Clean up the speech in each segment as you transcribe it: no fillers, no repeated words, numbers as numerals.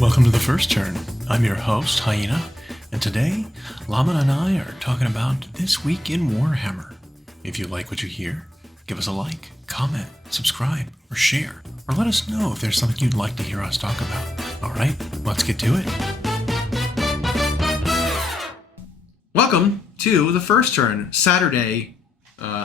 Welcome to The First Turn. I'm your host, Hyena, and today, Llama and I are talking about This Week in Warhammer. If you like what you hear, give us a like, comment, subscribe, or share, or let us know if there's something you'd like to hear us talk about. Alright, let's get to it. Welcome to The First Turn, Saturday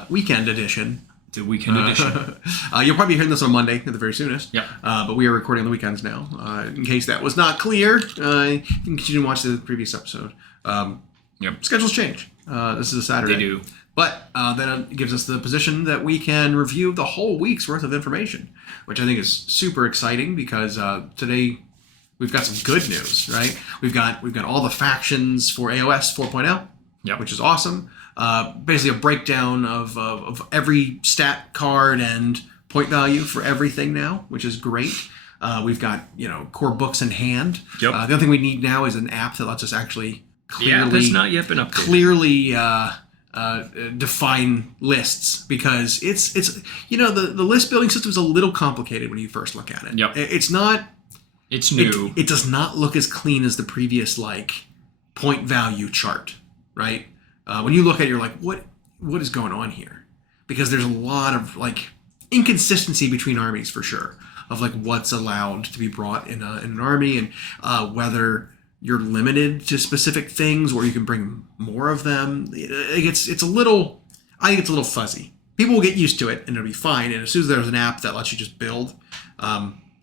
weekend edition. The weekend edition. You'll probably be hearing this on Monday at the very soonest. Yep. But we are recording on the weekends now. In case that was not clear, you can continue to watch the previous episode. Yep. Schedules change. This is a Saturday. They do. But then it gives us the position that we can review the whole week's worth of information, which I think is super exciting because today we've got some good news, right? We've got all the factions for AoS 4.0, Yep. which is awesome. Basically a breakdown of every stat card and point value for everything now, which is great. We've got, core books in hand. Yep. The other thing we need now is an app that lets us actually clearly, that's not yet been updated. Clearly define lists, because it's the list building system is a little complicated when you first look at it. Yep. It's not. It's new. It does not look as clean as the previous point value chart, right? When you look at it, you're like, what is going on here? Because there's a lot of inconsistency between armies for sure, of what's allowed to be brought in an army, and whether you're limited to specific things or you can bring more of them. I think it's a little fuzzy. People will get used to it and it'll be fine. And as soon as there's an app that lets you just build,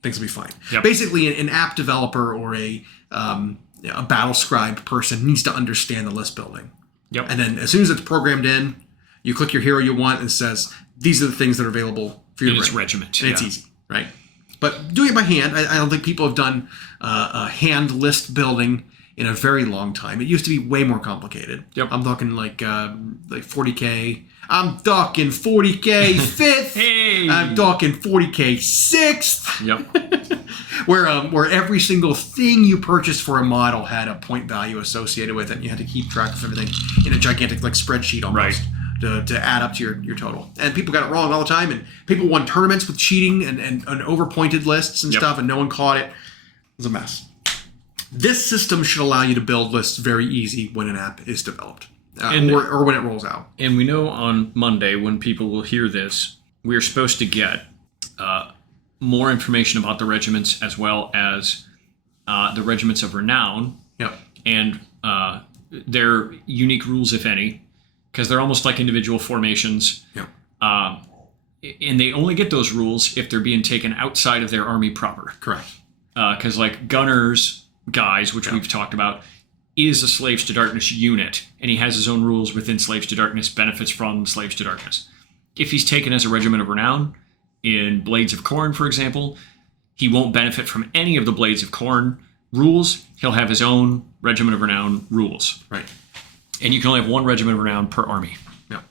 things will be fine. Yep. Basically, an app developer or a battle scribe person needs to understand the list building. Yep. And then as soon as it's programmed in, you click your hero you want and it says, these are the things that are available for your regiment. And it's easy, right? But doing it by hand, I don't think people have done a hand list building in a very long time. It used to be way more complicated. Yep. I'm talking 40K. I'm talking 40K 5th. Hey. I'm talking 40K 6th. Yep. Where every single thing you purchased for a model had a point value associated with it, and you had to keep track of everything in a gigantic spreadsheet almost. Right. To add up to your total. And people got it wrong all the time, and people won tournaments with cheating and overpointed lists and stuff, and no one caught it. It was a mess. This system should allow you to build lists very easy when an app is developed, or when it rolls out. And we know on Monday, when people will hear this, we're supposed to get more information about the regiments, as well as the regiments of renown. Yep. And their unique rules, if any, because they're almost like individual formations. Yep. And they only get those rules if they're being taken outside of their army proper. Correct. Because Gunner's guys, which we've talked about, is a Slaves to Darkness unit, and he has his own rules within Slaves to Darkness, benefits from Slaves to Darkness. If he's taken as a Regiment of Renown in Blades of Corn, for example, he won't benefit from any of the Blades of Corn rules. He'll have his own Regiment of Renown rules. Right. And you can only have one Regiment of Renown per army. Yeah.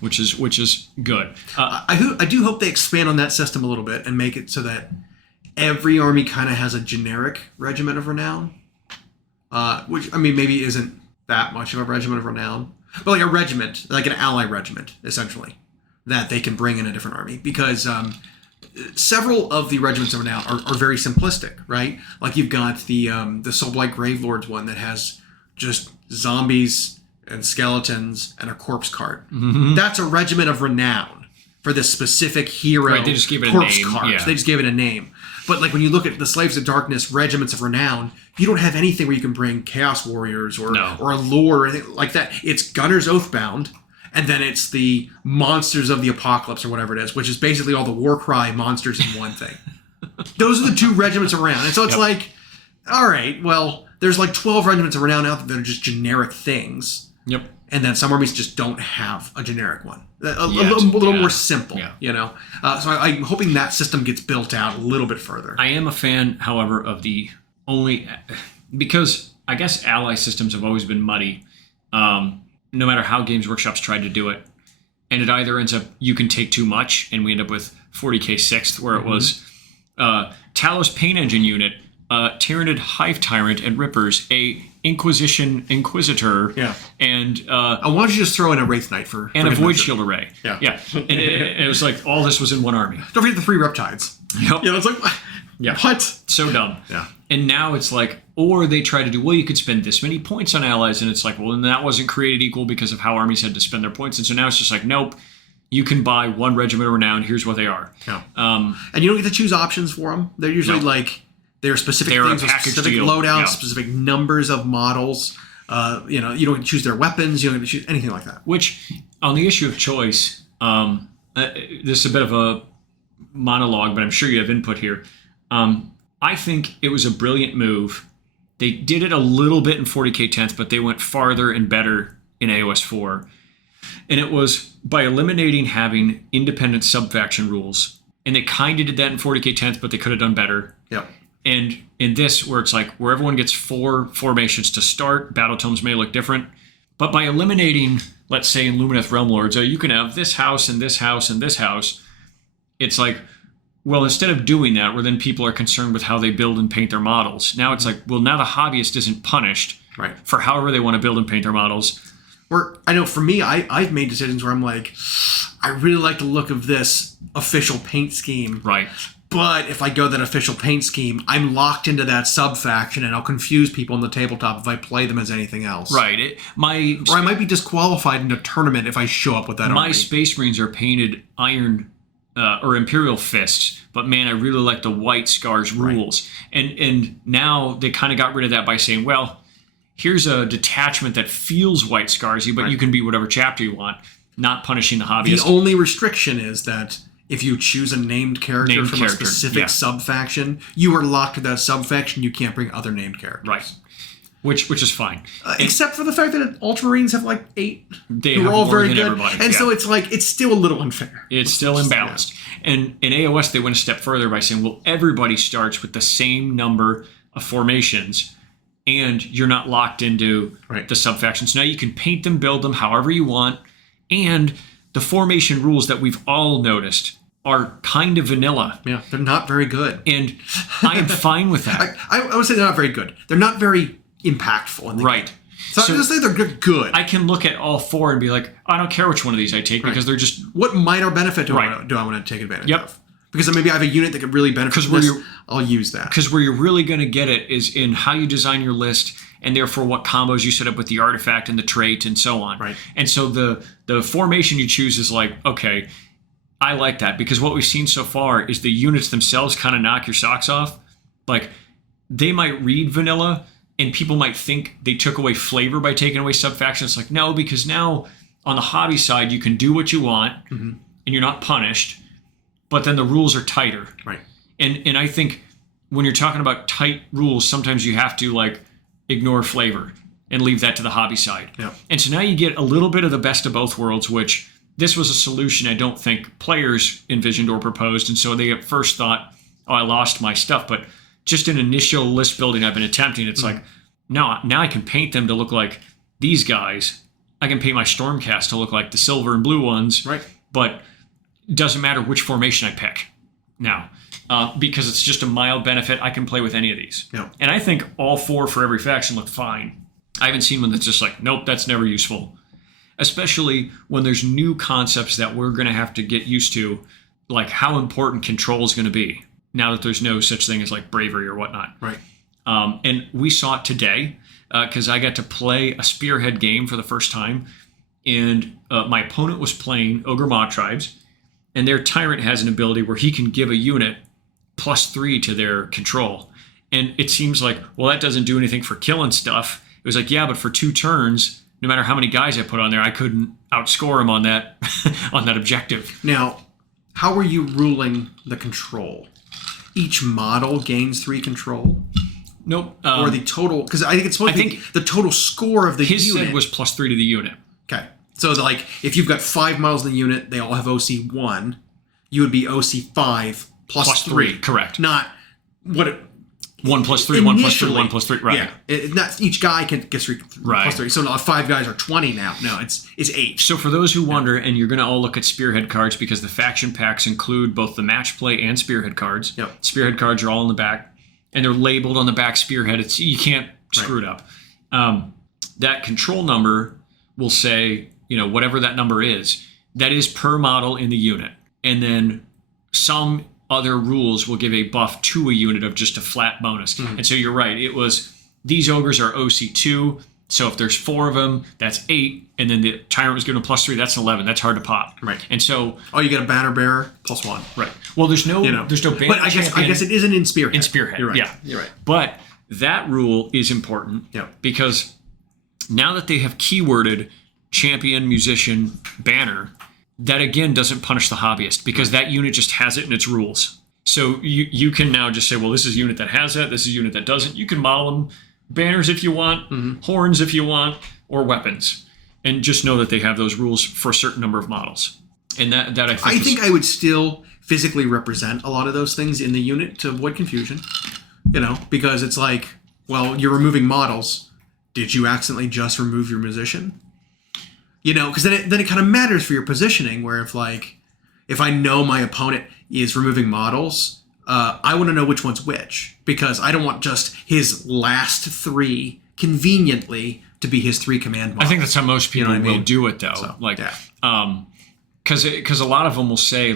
Which is good. I do hope they expand on that system a little bit and make it so that every army kind of has a generic Regiment of Renown, which, maybe isn't that much of a Regiment of Renown, but a regiment, like an ally regiment, essentially, that they can bring in a different army, because several of the Regiments of Renown are very simplistic, right? You've got the Soulblight Gravelords one that has just zombies and skeletons and a corpse cart. Mm-hmm. That's a Regiment of Renown for this specific hero. Right, they just gave it corpse a name. Cart. Yeah. They just gave it a name. But when you look at the Slaves of Darkness Regiments of Renown, you don't have anything where you can bring Chaos Warriors or a lore or anything like that. It's Gunner's Oathbound, and then it's the Monsters of the Apocalypse or whatever it is, which is basically all the Warcry monsters in one thing. Those are the two Regiments of Renown. And so it's all right, well, there's 12 Regiments of Renown out there that are just generic things. Yep. And then some armies just don't have a generic one. A little more simple, So I'm hoping that system gets built out a little bit further. I am a fan, however, of because I guess ally systems have always been muddy, no matter how Games Workshop's tried to do it. And it either ends up, you can take too much, and we end up with 40K 6th, where it was Talos Pain Engine unit, Tyranid Hive Tyrant and Rippers, a Inquisition Inquisitor, and why don't you just throw in a Wraith Knight for a Void Shield Array? Yeah. And it was all this was in one army. Don't forget the 3 Reptides. Yep. It's Yeah. What? So dumb. Yeah. And now it's like, or they try to do, well, you could spend this many points on allies. And it's like, well, and that wasn't created equal because of how armies had to spend their points. And so now it's just like, nope, you can buy one regiment of renown. Here's what they are. Yeah. And you don't get to choose options for them. They're usually they're specific things with specific deal. loadouts, specific numbers of models. You don't get to choose their weapons. You don't get to choose anything like that. Which, on the issue of choice, this is a bit of a monologue, but I'm sure you have input here. I think it was a brilliant move. They did it a little bit in 40k 10th, but they went farther and better in AoS 4. And it was by eliminating having independent sub-faction rules. And they kind of did that in 40k 10th, but they could have done better. Yep. And in this, where it's like, where everyone gets 4 formations to start, battle tomes may look different. But by eliminating, let's say in Lumineth Realm Lords, you can have this house and this house and this house. It's like, well, instead of doing that, where then people are concerned with how they build and paint their models. Now it's like, well, now the hobbyist isn't punished for however they want to build and paint their models. Where I know for me, I've made decisions where I'm like, I really like the look of this official paint scheme. Right. But if I go that official paint scheme, I'm locked into that sub-faction and I'll confuse people on the tabletop if I play them as anything else. Right. Or I might be disqualified in a tournament if I show up with that My army. Space Marines are painted iron or Imperial Fists, but man, I really like the White Scars rules. And now they kind of got rid of that by saying, well, here's a detachment that feels White Scarsy, but you can be whatever chapter you want, not punishing the hobbyist. The only restriction is that if you choose a named character from a specific sub-faction, you are locked to that sub-faction. You can't bring other named characters. Right. Which is fine. Except for the fact that Ultramarines have like 8 they who have are all more very than good. everybody. And so it's like, it's still a little unfair. It's still imbalanced. Yeah. And in AoS, they went a step further by saying, well, everybody starts with the same number of formations, and you're not locked into the sub-factions. Now you can paint them, build them however you want, and the formation rules that we've all noticed are kind of vanilla. Yeah, they're not very good. And I am fine with that. I would say they're not very good. They're not very impactful in the game. So I'm going to say they're good. I can look at all 4 and be like, I don't care which one of these I take because they're just... What minor benefit do I want to take advantage of? Because maybe I have a unit that could really benefit from this. I'll use that. Because where you're really going to get it is in how you design your list and therefore what combos you set up with the artifact and the trait and so on. Right. And so the formation you choose is like, okay, I like that because what we've seen so far is the units themselves kind of knock your socks off. Like, they might read vanilla and people might think they took away flavor by taking away sub-factions. It's like, no, because now on the hobby side, you can do what you want and you're not punished, but then the rules are tighter. Right. And I think when you're talking about tight rules, sometimes you have to like ignore flavor and leave that to the hobby side. Yep. And so now you get a little bit of the best of both worlds, which this was a solution I don't think players envisioned or proposed. And so they at first thought, oh, I lost my stuff. But just in initial list building I've been attempting, it's like, now I can paint them to look like these guys. I can paint my Stormcast to look like the silver and blue ones. Right. But it doesn't matter which formation I pick now. Because it's just a mild benefit. I can play with any of these. Yeah. And I think all 4 for every faction look fine. I haven't seen one that's just like, nope, that's never useful. Especially when there's new concepts that we're going to have to get used to, like how important control is going to be now that there's no such thing as like bravery or whatnot. Right. And we saw it today because I got to play a Spearhead game for the first time. And my opponent was playing Ogre Maw Tribes. And their Tyrant has an ability where he can give a unit +3 to their control. And it seems like, well, that doesn't do anything for killing stuff. It was like, yeah, but for 2 turns, no matter how many guys I put on there, I couldn't outscore him on that on that objective. Now, how are you ruling the control? Each model gains 3 control? Nope. Or the total, because I think it's supposed to be the total score of the unit. His said was +3 to the unit. Okay. So, like, if you've got 5 models in the unit, they all have OC 1, you would be OC 5 plus 3. Correct. Not what it... 1 plus 3, 1 plus 2, 1 plus 3. Right. Yeah. Not each guy gets 3 plus 3. So now 5 guys are 20 now. No, it's 8. So for those who wonder, and you're going to all look at Spearhead cards because the faction packs include both the match play and Spearhead cards. Yep. Spearhead cards are all in the back, and they're labeled on the back Spearhead. You can't screw it up. That control number will say, whatever that number is, that is per model in the unit. And then some other rules will give a buff to a unit of just a flat bonus. And so you're right. It was, these ogres are OC2. So if there's 4 of them, that's 8. And then the tyrant was given a +3. That's 11. That's hard to pop. Right. And so, you get a banner bearer +1. Right. Well, there's no banner but I guess it isn't in Spearhead. In Spearhead, You're right. yeah. You're right. But that rule is important because now that they have keyworded champion, musician, banner, that again doesn't punish the hobbyist because that unit just has it in its rules. So you can now just say, well, this is a unit that has that, this is a unit that doesn't. You can model them banners if you want, horns if you want, or weapons. And just know that they have those rules for a certain number of models. And that I think I would still physically represent a lot of those things in the unit to avoid confusion. Because it's like, well, you're removing models. Did you accidentally just remove your musician? Because then it kind of matters for your positioning, where if I know my opponent is removing models, I want to know which one's which, because I don't want just his last 3 conveniently to be his 3 command models. I think that's how most people will do it, though. So, because a lot of them will say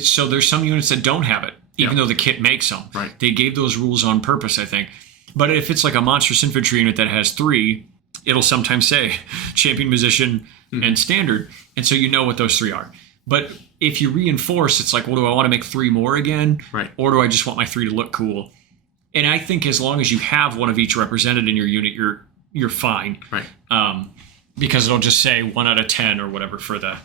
so there's some units that don't have it, even though the kit makes them. Right. They gave those rules on purpose, I think. But if it's like a monstrous infantry unit that has 3, it'll sometimes say champion, musician, and standard, and so you know what those 3 are. But if you reinforce, it's like, well, do I want to make 3 more again? Right. Or do I just want my 3 to look cool? And I think as long as you have one of each represented in your unit, you're fine. Right. Because it'll just say 1 out of 10 or whatever for the.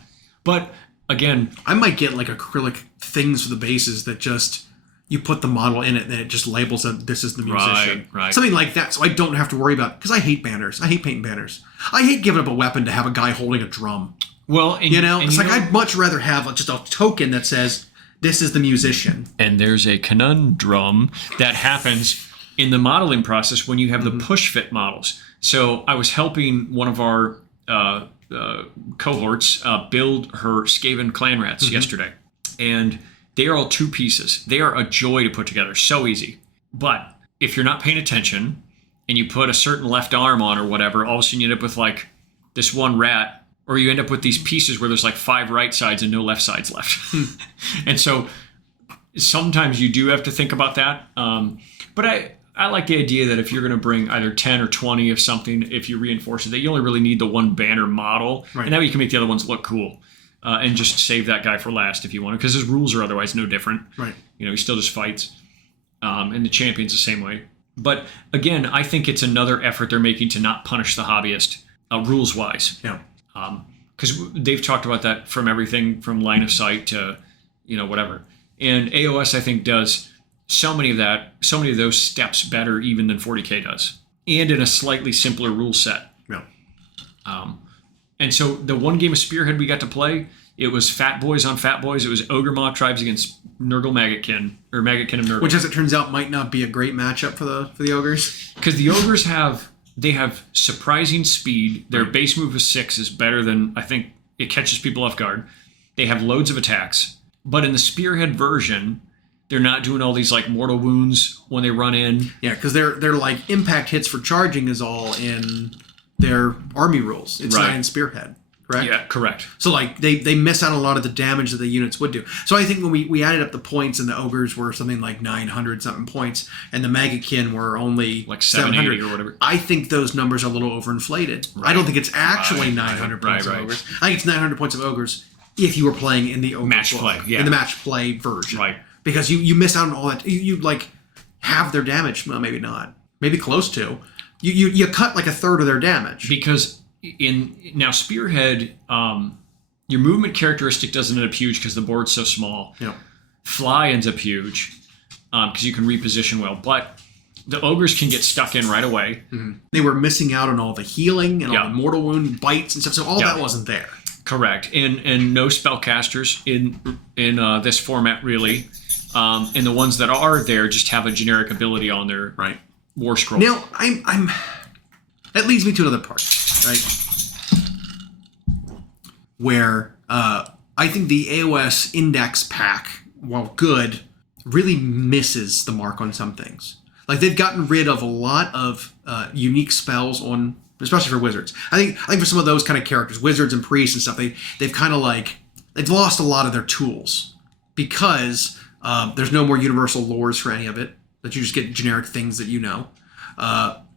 But again, I might get like acrylic things for the bases that just you put the model in it and it just labels that this is the musician. Right. Something like that, so I don't have to worry about it. Because I hate banners. I hate painting banners. I hate giving up a weapon to have a guy holding a drum. Well, I'd much rather have just a token that says this is the musician. And there's a conundrum that happens in the modeling process when you have the push fit models. So I was helping one of our cohorts build her Skaven clan rats yesterday, and they are all 2 pieces. They are a joy to put together, so easy. But if you're not paying attention and you put a certain left arm on or whatever, all of a sudden you end up with like this one rat. Or you end up with these pieces where there's like 5 right sides and no left sides left. And so sometimes you do have to think about that. But I like the idea that if you're going to bring either 10 or 20 of something, if you reinforce it, that you only really need the one banner model. Right. And that way you can make the other ones look cool. And just save that guy for last if you want to, because his rules are otherwise no different. Right. He still just fights. And the champion's the same way. But again, I think it's another effort they're making to not punish the hobbyist rules-wise. Yeah. Because they've talked about that from everything from line of sight to, whatever. And AoS, I think, does so many of those steps better even than 40K does. And in a slightly simpler rule set. Yeah. And so the one game of Spearhead we got to play, it was Fat Boys on Fat Boys. It was Ogre Maw Tribes against Nurgle Maggotkin, or Maggotkin of Nurgle. Which, as it turns out, might not be a great matchup for the Ogres. Because the Ogres have surprising speed. Their base move of 6 is better than, I think, it catches people off guard. They have loads of attacks. But in the Spearhead version, they're not doing all these like mortal wounds when they run in. Yeah, because they're like impact hits for charging is all in their army rules. It's not in Spearhead, correct? Yeah, correct. So like they miss out on a lot of the damage that the units would do. So I think when we added up the points and the Ogres were something like 900 something points and the Maggotkin were only like 780 or whatever. I think those numbers are a little overinflated. Right. I don't think it's actually 900 points of Ogres. I think it's 900 points of Ogres if you were playing in the Ogre match book, play, in the match play version. Right. Because you miss out on all that. You like have their damage. Well, maybe not. Maybe close to. You cut like a third of their damage. Because now Spearhead, your movement characteristic doesn't end up huge because the board's so small. Yeah. Fly ends up huge because you can reposition well. But the Ogres can get stuck in right away. Mm-hmm. They were missing out on all the healing and all the mortal wound bites and stuff. So all that wasn't there. Correct. And no spellcasters in this format really. And the ones that are there just have a generic ability on their war scroll. Now, I'm that leads me to another part, right? Where I think the AoS index pack, while good, really misses the mark on some things. Like they've gotten rid of a lot of unique spells on, especially for wizards. I think for some of those kind of characters, wizards and priests and stuff, they've kind of like they've lost a lot of their tools. because there's no more universal lores for any of it, that you just get generic things that you know.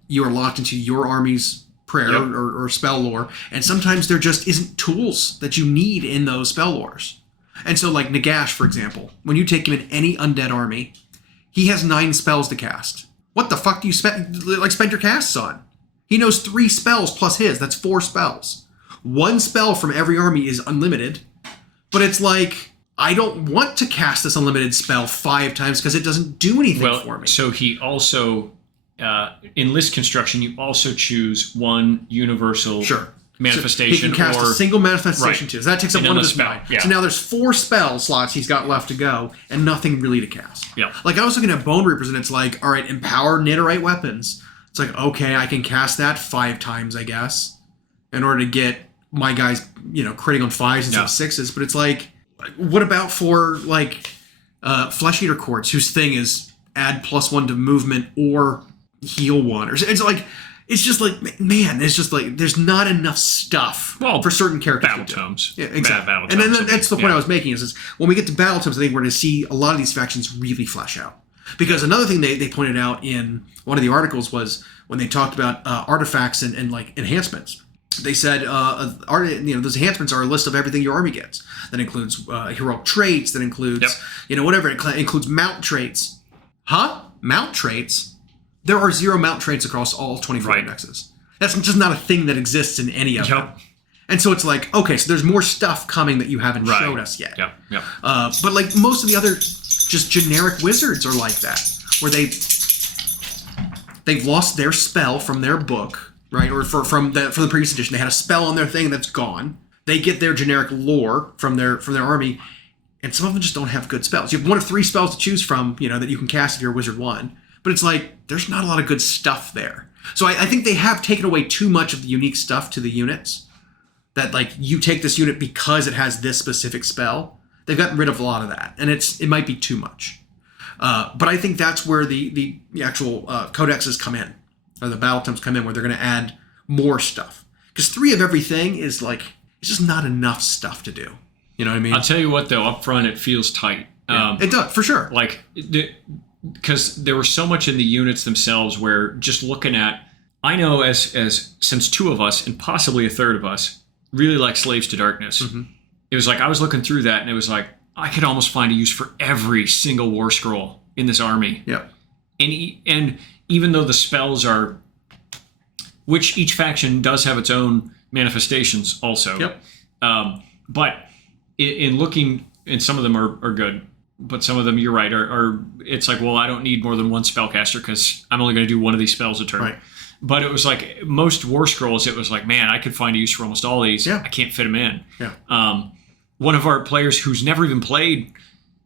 You are locked into your army's prayer or spell lore, and sometimes there just isn't tools that you need in those spell lores. And so, like Nagash, for example, when you take him in any undead army, he has 9 spells to cast. What the fuck do you spend your casts on? He knows 3 spells plus his. That's 4 spells. 1 spell from every army is unlimited, but it's like, I don't want to cast this unlimited spell 5 times because it doesn't do anything for me. So he also, in list construction, you also choose 1 universal manifestation. So he can cast a single manifestation too. So that takes up one of his spell. Yeah. So now there's 4 spell slots he's got left to go and nothing really to cast. Yeah. Like I was looking at Bone Reapers and it's like, all right, empower Netherite weapons. It's like, okay, I can cast that 5 times, I guess, in order to get my guys, critting on 5s instead of 6s. But it's like, what about for like Flesh Eater Courts, whose thing is add +1 to movement or heal 1? Or it's just like, man, it's just like there's not enough stuff for certain characters. Battle tomes. Yeah, exactly. Battle and then tomes, that's the point I was making is when we get to battle tomes, I think we're going to see a lot of these factions really flesh out. Because another thing they pointed out in one of the articles was when they talked about artifacts and like enhancements. They said those enhancements are a list of everything your army gets. That includes heroic traits. That includes whatever. It includes mount traits. Huh? Mount traits? There are 0 mount traits across all 24 indexes. That's just not a thing that exists in any of them. And so it's like, okay, so there's more stuff coming that you haven't showed us yet. But like most of the other just generic wizards are like that, where they've lost their spell from their book, right? Or from the previous edition, they had a spell on their thing that's gone. They get their generic lore from their army, and some of them just don't have good spells. You have 1 of 3 spells to choose from, that you can cast if you're Wizard 1. But it's like, there's not a lot of good stuff there. So I think they have taken away too much of the unique stuff to the units. That, like, you take this unit because it has this specific spell. They've gotten rid of a lot of that. And it might be too much. But I think that's where the actual codexes come in. Or the battle tomes come in, where they're going to add more stuff. Because 3 of everything is, like, it's just not enough stuff to do. You know what I mean? I'll tell you what, though. Up front, it feels tight. Yeah, it does, for sure. Like... Because there was so much in the units themselves where just looking at, I know as since 2 of us and possibly a third of us really like Slaves to Darkness. Mm-hmm. It was like I was looking through that and it was like I could almost find a use for every single war scroll in this army. Yeah. And even though the spells are, which each faction does have its own manifestations also. Yep. But in looking, and some of them are good. But some of them, you're right, are it's like, well, I don't need more than 1 spellcaster because I'm only going to do 1 of these spells a turn. Right. But it was like most war scrolls, it was like, man, I could find a use for almost all these. Yeah. I can't fit them in. Yeah. One of our players who's never even played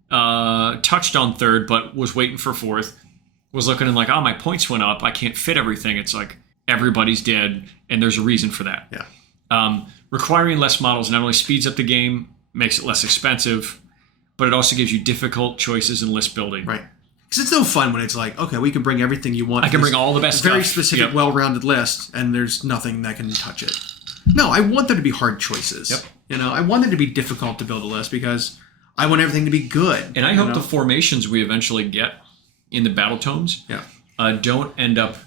touched on 3rd, but was waiting for 4th, was looking and like, oh, my points went up. I can't fit everything. It's like everybody's dead, and there's a reason for that. Yeah. Requiring less models not only speeds up the game, makes it less expensive, but it also gives you difficult choices in list building. Right. Because it's no fun when it's like, okay, we can bring everything you want. I can bring all the best very stuff. Specific, well-rounded list, and there's nothing that can touch it. No, I want there to be hard choices. Yep. I want it to be difficult to build a list because I want everything to be good. And I hope the formations we eventually get in the battle tomes don't end up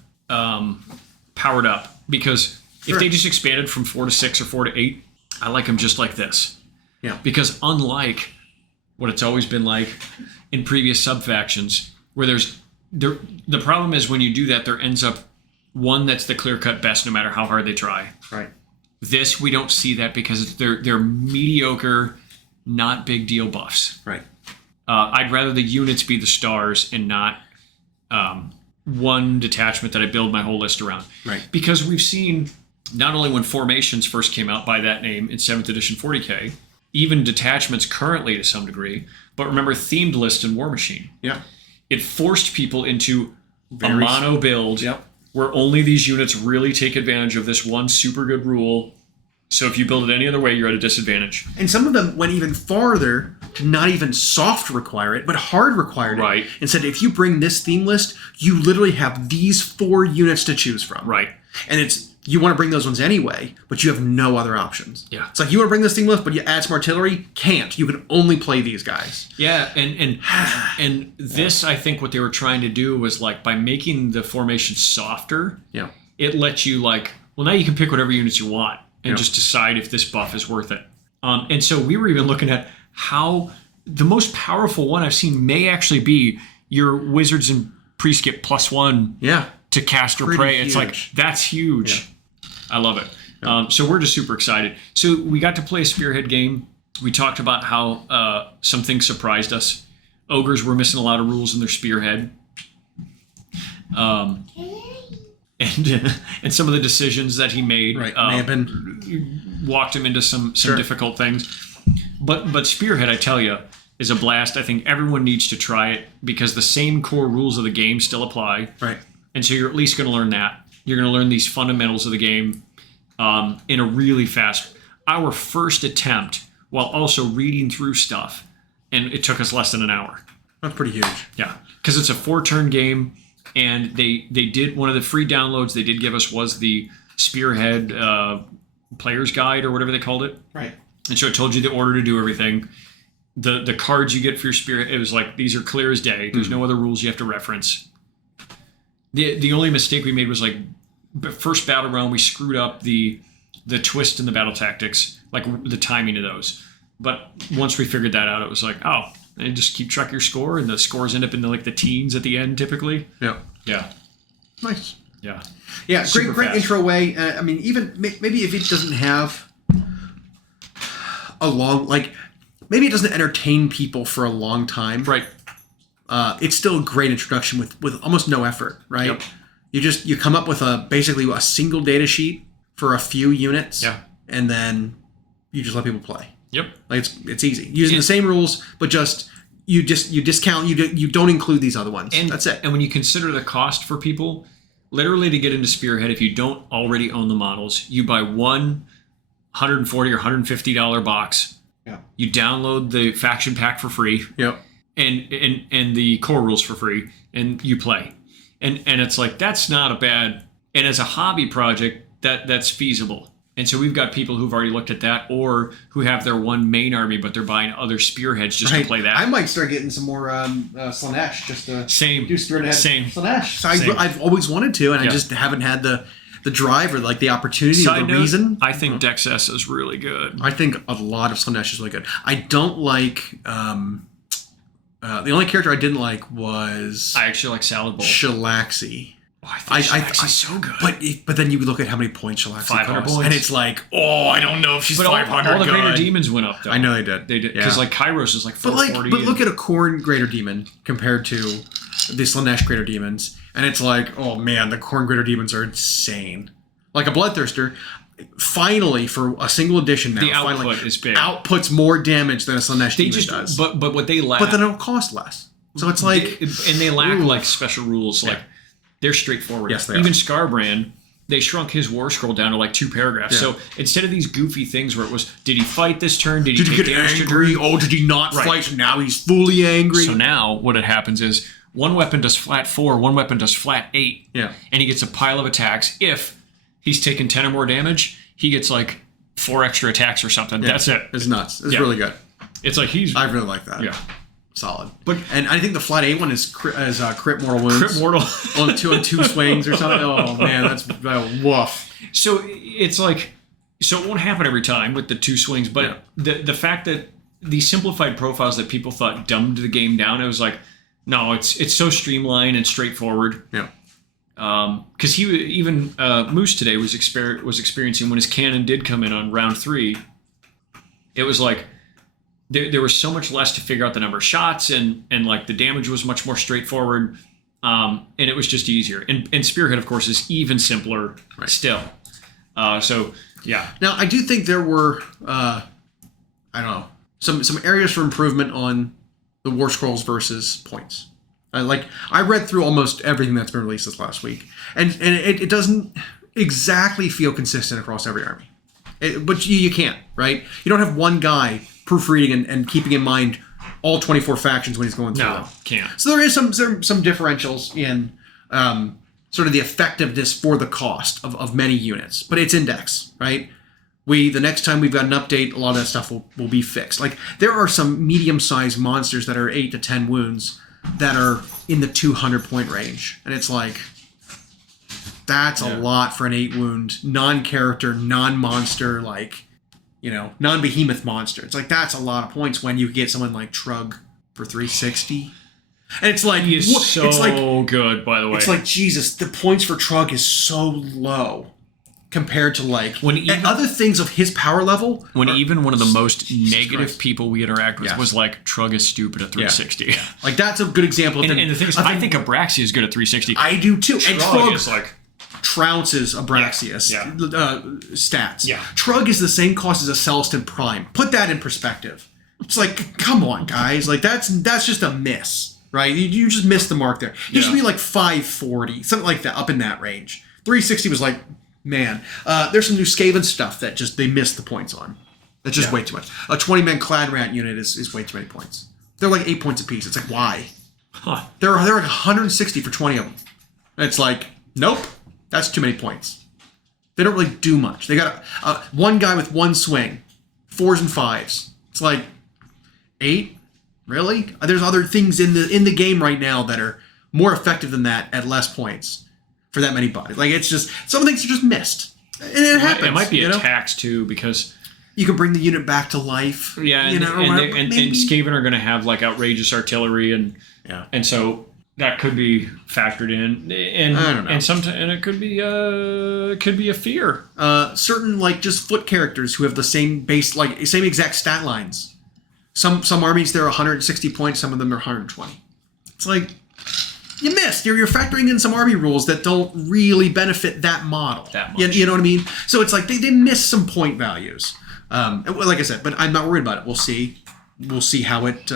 powered up. Because if they just expanded from 4 to 6 or 4 to 8, I like them just like this. Yeah. Because unlike what it's always been like in previous sub-factions, where the problem is when you do that, there ends up one that's the clear-cut best no matter how hard they try. Right. This, we don't see that because they're mediocre, not big deal buffs. Right. I'd rather the units be the stars and not one detachment that I build my whole list around. Right. Because we've seen, not only when formations first came out by that name in 7th edition 40K, even detachments currently to some degree, but remember themed list in War Machine. Yeah. It forced people into a mono build where only these units really take advantage of this one super good rule. So if you build it any other way, you're at a disadvantage. And some of them went even farther to not even soft require it, but hard required it. Right. And said, if you bring this theme list, you literally have these 4 units to choose from. Right. And it's you want to bring those ones anyway, but you have no other options. Yeah. It's like you want to bring this thing left, but you add some artillery, can't. You can only play these guys. Yeah, and this, I think what they were trying to do was like by making the formation softer, Yeah. it lets you like, well, now you can pick whatever units you want and just decide if this buff is worth it. And so we were even looking at how the most powerful one I've seen may actually be your wizards and priests get +1 Yeah. to cast or Pretty pray. It's huge. like, that's huge. Yeah. I love it. So we're just super excited. So we got to play a Spearhead game. We talked about how some things surprised us. Ogres were missing a lot of rules in their Spearhead. And some of the decisions that he made Right. May have been. walked him into some difficult things. But Spearhead, I tell you, is a blast. I think everyone needs to try it because the same core rules of the game still apply. Right. And so you're at least going to learn that. You're going to learn these fundamentals of the game in a really fast. Our first attempt, while also reading through stuff, and it took us less than an hour. That's pretty huge. Yeah, because it's a 4-turn game, and they did one of the free downloads they did give us was the Spearhead player's guide or whatever they called it. Right. And so it told you the order to do everything. The cards you get for your Spearhead, it was like these are clear as day. There's no other rules you have to reference. The only mistake we made was like first battle round we screwed up the twist and the battle tactics, like the timing of those. But once we figured that out, it was like, oh, and just keep track of your score, and the scores end up in the teens at the end typically. Yeah. Yeah. Nice. Yeah. Yeah. Super Great fast. intro way. I mean, even maybe if it doesn't have a long maybe it doesn't entertain people for a long time. Right. It's still a great introduction with almost no effort, right? Yep. You come up with basically a single data sheet for a few units, and then you just let people play. Yep. Like it's easy using the same rules, but just you discount you don't include these other ones. And that's it. And when you consider the cost for people, literally to get into Spearhead, if you don't already own the models, you buy one $140 or $150 box. Yeah. You download the faction pack for free. Yep. And the core rules for free, and you play. And it's like, that's not a bad, and as a hobby project, that's feasible. And so we've got people who've already looked at that, or who have their one main army, but they're buying other Spearheads just to play that. I might start getting some more Slanesh just to do Spearhead. Same. Slanesh. So Same. I've always wanted to, and I just haven't had the drive or like the opportunity or the reason. I think Dex S is really good. I think a lot of Slanesh is really good. I don't like the only character I didn't like was I actually like Salad Bowl. Shalaxi. Oh, I think Shalaxi's so good. But then you look at how many points Shalaxi 500 costs, points. and it's like, oh, I don't know if she's But 500 all the greater good. demons went up, though. I know they did. They did. Because Kairos is like 440. But look at a Khorne Greater Demon compared to the Slanesh Greater Demons, and it's like, oh man, the Khorne Greater Demons are insane. Like a Bloodthirster, finally for a single edition now, the output is big. Outputs more damage than a Slanesh Demon does. But what they lack. But then it'll cost less. So it's like, and they lack like special rules. Like they're straightforward. Yes, they Even are. Scarbrand, they shrunk his war scroll down to like 2 paragraphs. Yeah. So instead of these goofy things where it was, did he fight this turn? Did he get damage to angry? Oh, did he not fight? So now he's fully angry. So now what it happens is one weapon does flat 4, one weapon does flat 8. Yeah. And he gets a pile of attacks. If he's taken 10 or more damage, he gets like 4 extra attacks or something. That's it. It's nuts. It's really good. It's like I really like that. Yeah. Solid. And I think the flat 8 one is crit mortal wounds. Crit mortal. on 2 swings or something. Oh man, that's woof. So it's like, so it won't happen every time with the 2 swings, but the fact that these simplified profiles that people thought dumbed the game down, it was like, no, it's so streamlined and straightforward. Yeah. Because Moose today was experiencing when his cannon did come in on round 3. It was like there was so much less to figure out the number of shots, and like the damage was much more straightforward, and it was just easier. And Spearhead, of course, is even simpler still. So yeah. Now I do think there were I don't know some areas for improvement on the War Scrolls versus points. I read through almost everything that's been released this last week, and it doesn't exactly feel consistent across every army. But you can't, right? You don't have one guy proofreading and keeping in mind all 24 factions when he's going through them. Can't. So there is some differentials in sort of the effectiveness for the cost of many units. But it's index, right? The next time we've got an update, a lot of that stuff will be fixed. Like, there are some medium-sized monsters that are 8 to 10 wounds that are in the 200-point range. And it's like, that's a lot for an 8-wound, non-character, non-monster, like, non-behemoth monster. It's like, that's a lot of points when you get someone like Trug for 360. And it's like, he is so it's like, good, by the way. It's like, Jesus, the points for Trug is so low compared to like other things of his power level. When even one of the most negative people we interact with was like, Trug is stupid at 360. Yeah. Like, that's a good example. And the thing is, I think Abraxia is good at 360. I do too. Trug and Trug is like trounces Abraxia's stats. Yeah. Trug is the same cost as a Celestin Prime. Put that in perspective. It's like, come on, guys. Like, that's just a miss, right? You just missed the mark there. You should be like 540, something like that, up in that range. 360 was like, man. There's some new Skaven stuff that just they missed the points on. That's just way too much. A 20-man Clad Rat unit is way too many points. They're like 8 points apiece. It's like, why? Huh. They're like 160 for 20 of them. And it's like, nope. That's too many points. They don't really do much. They got one guy with one swing, 4s and 5s. It's like 8, really? There's other things in the game right now that are more effective than that at less points for that many bodies. Like, it's just some things are just missed, and it happens. It might be a tax too, because you can bring the unit back to life. Yeah, and Skaven are going to have like outrageous artillery, and so that could be factored in, and I don't know. And it could be a fear. Certain like just foot characters who have the same same exact stat lines. Some armies they're 160 points, some of them are 120. It's like, you missed. You're factoring in some army rules that don't really benefit that model. That much. You know what I mean? So it's like they miss some point values. Like I said, but I'm not worried about it. We'll see. We'll see how it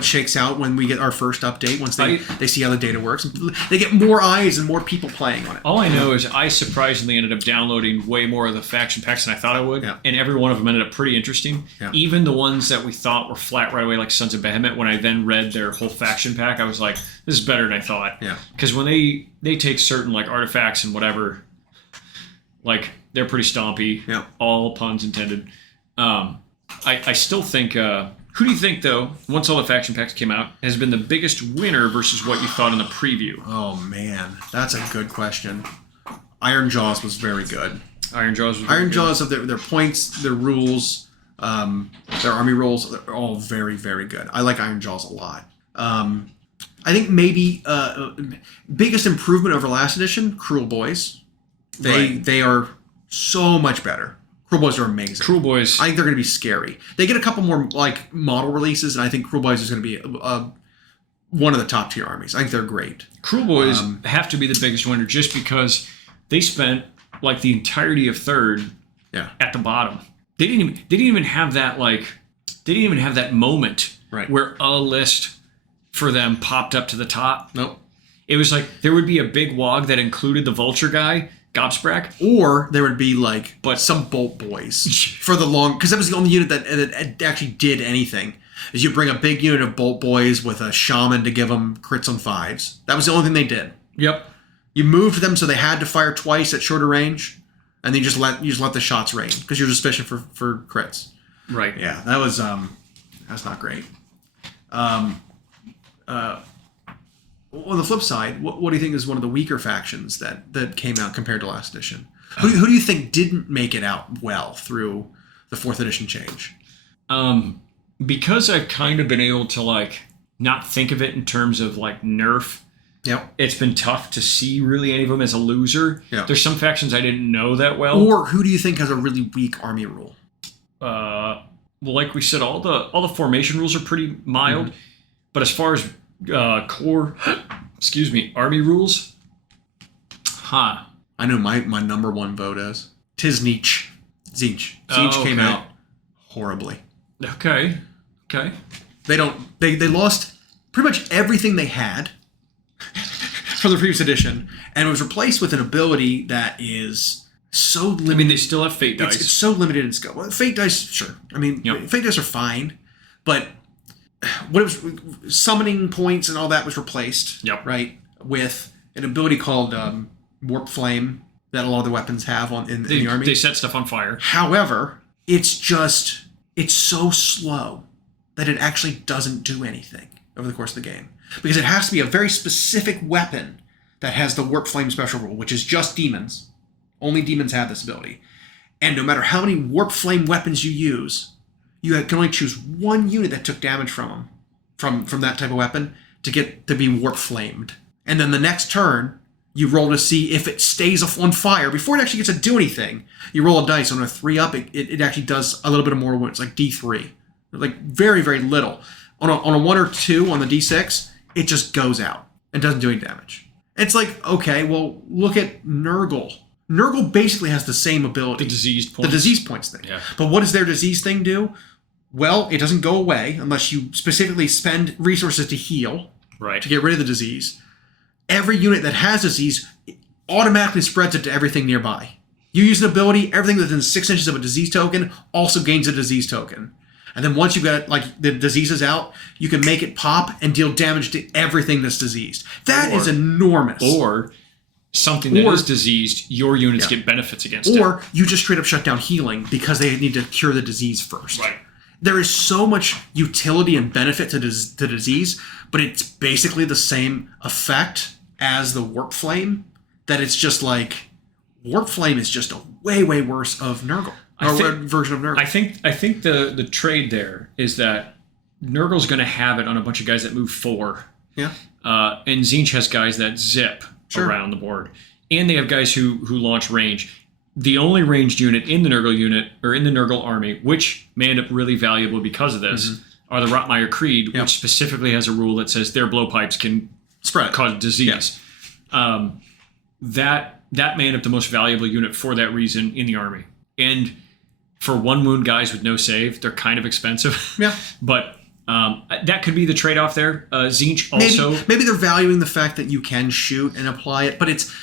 shakes out when we get our first update. Once they see how the data works, they get more eyes and more people playing on it. All I know is I surprisingly ended up downloading way more of the faction packs than I thought I would, and every one of them ended up pretty interesting. Yeah. Even the ones that we thought were flat right away, like Sons of Behemoth. When I then read their whole faction pack, I was like, "This is better than I thought." Yeah. Because when they take certain like artifacts and whatever, like they're pretty stompy. Yeah. All puns intended. I still think. Who do you think, though, once all the faction packs came out, has been the biggest winner versus what you thought in the preview? Oh, man. That's a good question. Iron Jaws was very good. Iron Jaws of their points, their rules, their army rules, they're all very, very good. I like Iron Jaws a lot. I think maybe biggest improvement over last edition, Cruel Boys. They are so much better. Cruel Boys are amazing. Cruel Boys. I think they're going to be scary. They get a couple more like model releases, and I think Cruel Boys is going to be one of the top tier armies. I think they're great. Cruel Boys have to be the biggest winner just because they spent like the entirety of third at the bottom. They didn't even have that moment where a list for them popped up to the top. Nope. It was like there would be a big wog that included the Vulture guy. Gobsprack, or there would be some Bolt Boys for the long, because that was the only unit that actually did anything. Is you bring a big unit of Bolt Boys with a Shaman to give them crits on 5s. That was the only thing they did. Yep. You moved them so they had to fire twice at shorter range, and then you just let the shots rain because you're just fishing for crits. Right. Yeah, that was that's not great. On the flip side, what do you think is one of the weaker factions that came out compared to last edition? Who do you think didn't make it out well through the 4th edition change? Because I've kind of been able to not think of it in terms of nerf. Yep. It's been tough to see really any of them as a loser. Yep. There's some factions I didn't know that well. Or who do you think has a really weak army rule? Well, like we said, all the formation rules are pretty mild, but as far as core, army rules, I know my number one vote is Tzeentch. Tzeentch came out horribly. Okay. They lost pretty much everything they had from the previous edition, and it was replaced with an ability that is so limited. I mean, they still have fate dice. It's so limited in scope. Well, fate dice, sure. I mean, fate dice are fine, but what it was, summoning points and all that was replaced. Yep. Right, with an ability called Warp Flame that a lot of the weapons have in the army. They set stuff on fire. However, it's so slow that it actually doesn't do anything over the course of the game. Because it has to be a very specific weapon that has the Warp Flame special rule, which is just demons. Only demons have this ability. And no matter how many Warp Flame weapons you use, you can only choose one unit that took damage from them, from that type of weapon, to get to be Warp Flamed. And then the next turn, you roll to see if it stays on fire. Before it actually gets to do anything, you roll a dice. On a 3-up, it actually does a little bit of more wounds, like D3. Like very, very little. On a 1 or 2 on the D6, it just goes out and doesn't do any damage. It's like, okay, well, look at Nurgle. Nurgle basically has the same ability. The diseased points. The disease points thing. Yeah. But what does their disease thing do? Well, it doesn't go away unless you specifically spend resources to heal. Right. To get rid of the disease. Every unit that has disease automatically spreads it to everything nearby. You use an ability, everything within 6 inches of a disease token also gains a disease token. And then once you've got the diseases out, you can make it pop and deal damage to everything that's diseased. That is enormous. Or something that is diseased, your units get benefits against it. Or you just straight up shut down healing because they need to cure the disease first. Right. There is so much utility and benefit to disease, but it's basically the same effect as the Warp Flame, that it's just like, Warp Flame is just a way, way worse of Nurgle. Version of Nurgle. I think the trade there is that Nurgle's going to have it on a bunch of guys that move 4. Yeah. And Tzeentch has guys that zip around the board. And they have guys who launch range. The only ranged unit in the Nurgle unit, or in the Nurgle army, which may end up really valuable because of this, are the Rotmire Creed, which specifically has a rule that says their blowpipes can cause disease. Yeah. That may end up the most valuable unit for that reason in the army. And for 1 wound guys with no save, they're kind of expensive. Yeah. But that could be the trade-off there. Tzeentch also... Maybe they're valuing the fact that you can shoot and apply it, but it's...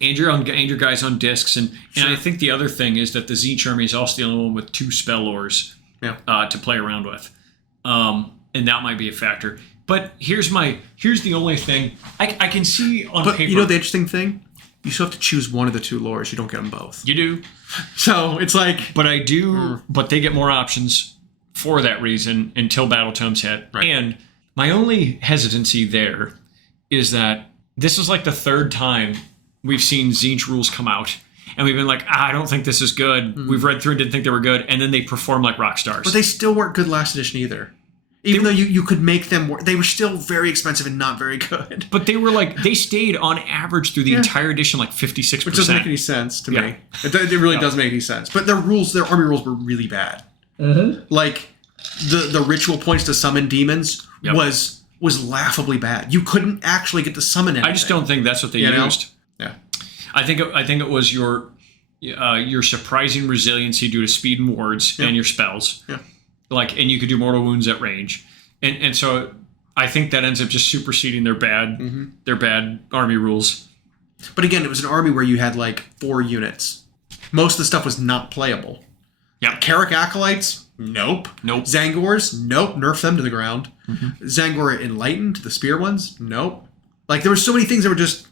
And your guys on discs. And I think the other thing is that the Tzeentch army is also the only one with 2 spell lores to play around with. And that might be a factor. But here's the only thing. I can see on paper... But you know the interesting thing? You still have to choose one of the 2 lores. You don't get them both. You do. So it's like... But I do... But they get more options for that reason until Battle Tomes hit. Right. And my only hesitancy there is that this is like the 3rd time we've seen Tzeentch rules come out. And we've been like, I don't think this is good. We've read through and didn't think they were good. And then they perform like rock stars. But they still weren't good last edition either. Even though you could make them work, they were still very expensive and not very good. But they were like, they stayed on average through the entire edition like 56%. Which doesn't make any sense to me. It really doesn't make any sense. But their army rules were really bad. Like, the ritual points to summon demons was laughably bad. You couldn't actually get to summon anything. I just don't think that's what they used. Yeah. I think it was your surprising resiliency due to speed and wards and your spells. Yeah. And you could do mortal wounds at range. And so I think that ends up just superseding their bad army rules. But again, it was an army where you had like 4 units. Most of the stuff was not playable. Yeah. Carrick Acolytes? Nope. Zangors? Nope. Nerf them to the ground. Zangor Enlightened, the spear ones? Nope. Like, there were so many things that were just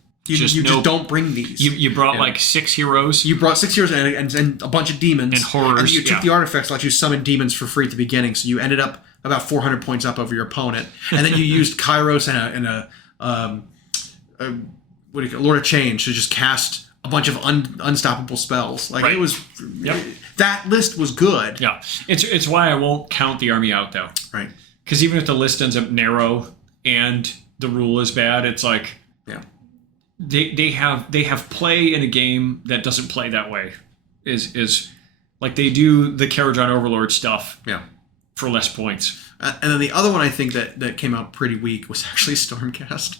don't bring these. You brought like 6 heroes. You brought 6 heroes and a bunch of demons. And horrors. And you took the artifacts, let you summon demons for free at the beginning, so you ended up about 400 points up over your opponent. And then you used Kairos and a Lord of Change to just cast a bunch of unstoppable spells. Like, it was... That list was good. Yeah. It's why I won't count the army out, though. Right. Because even if the list ends up narrow and the rule is bad, it's like... Yeah. They have play in a game that doesn't play that way. Is like they do the Karajan Overlord stuff for less points. And then the other one I think that came out pretty weak was actually Stormcast.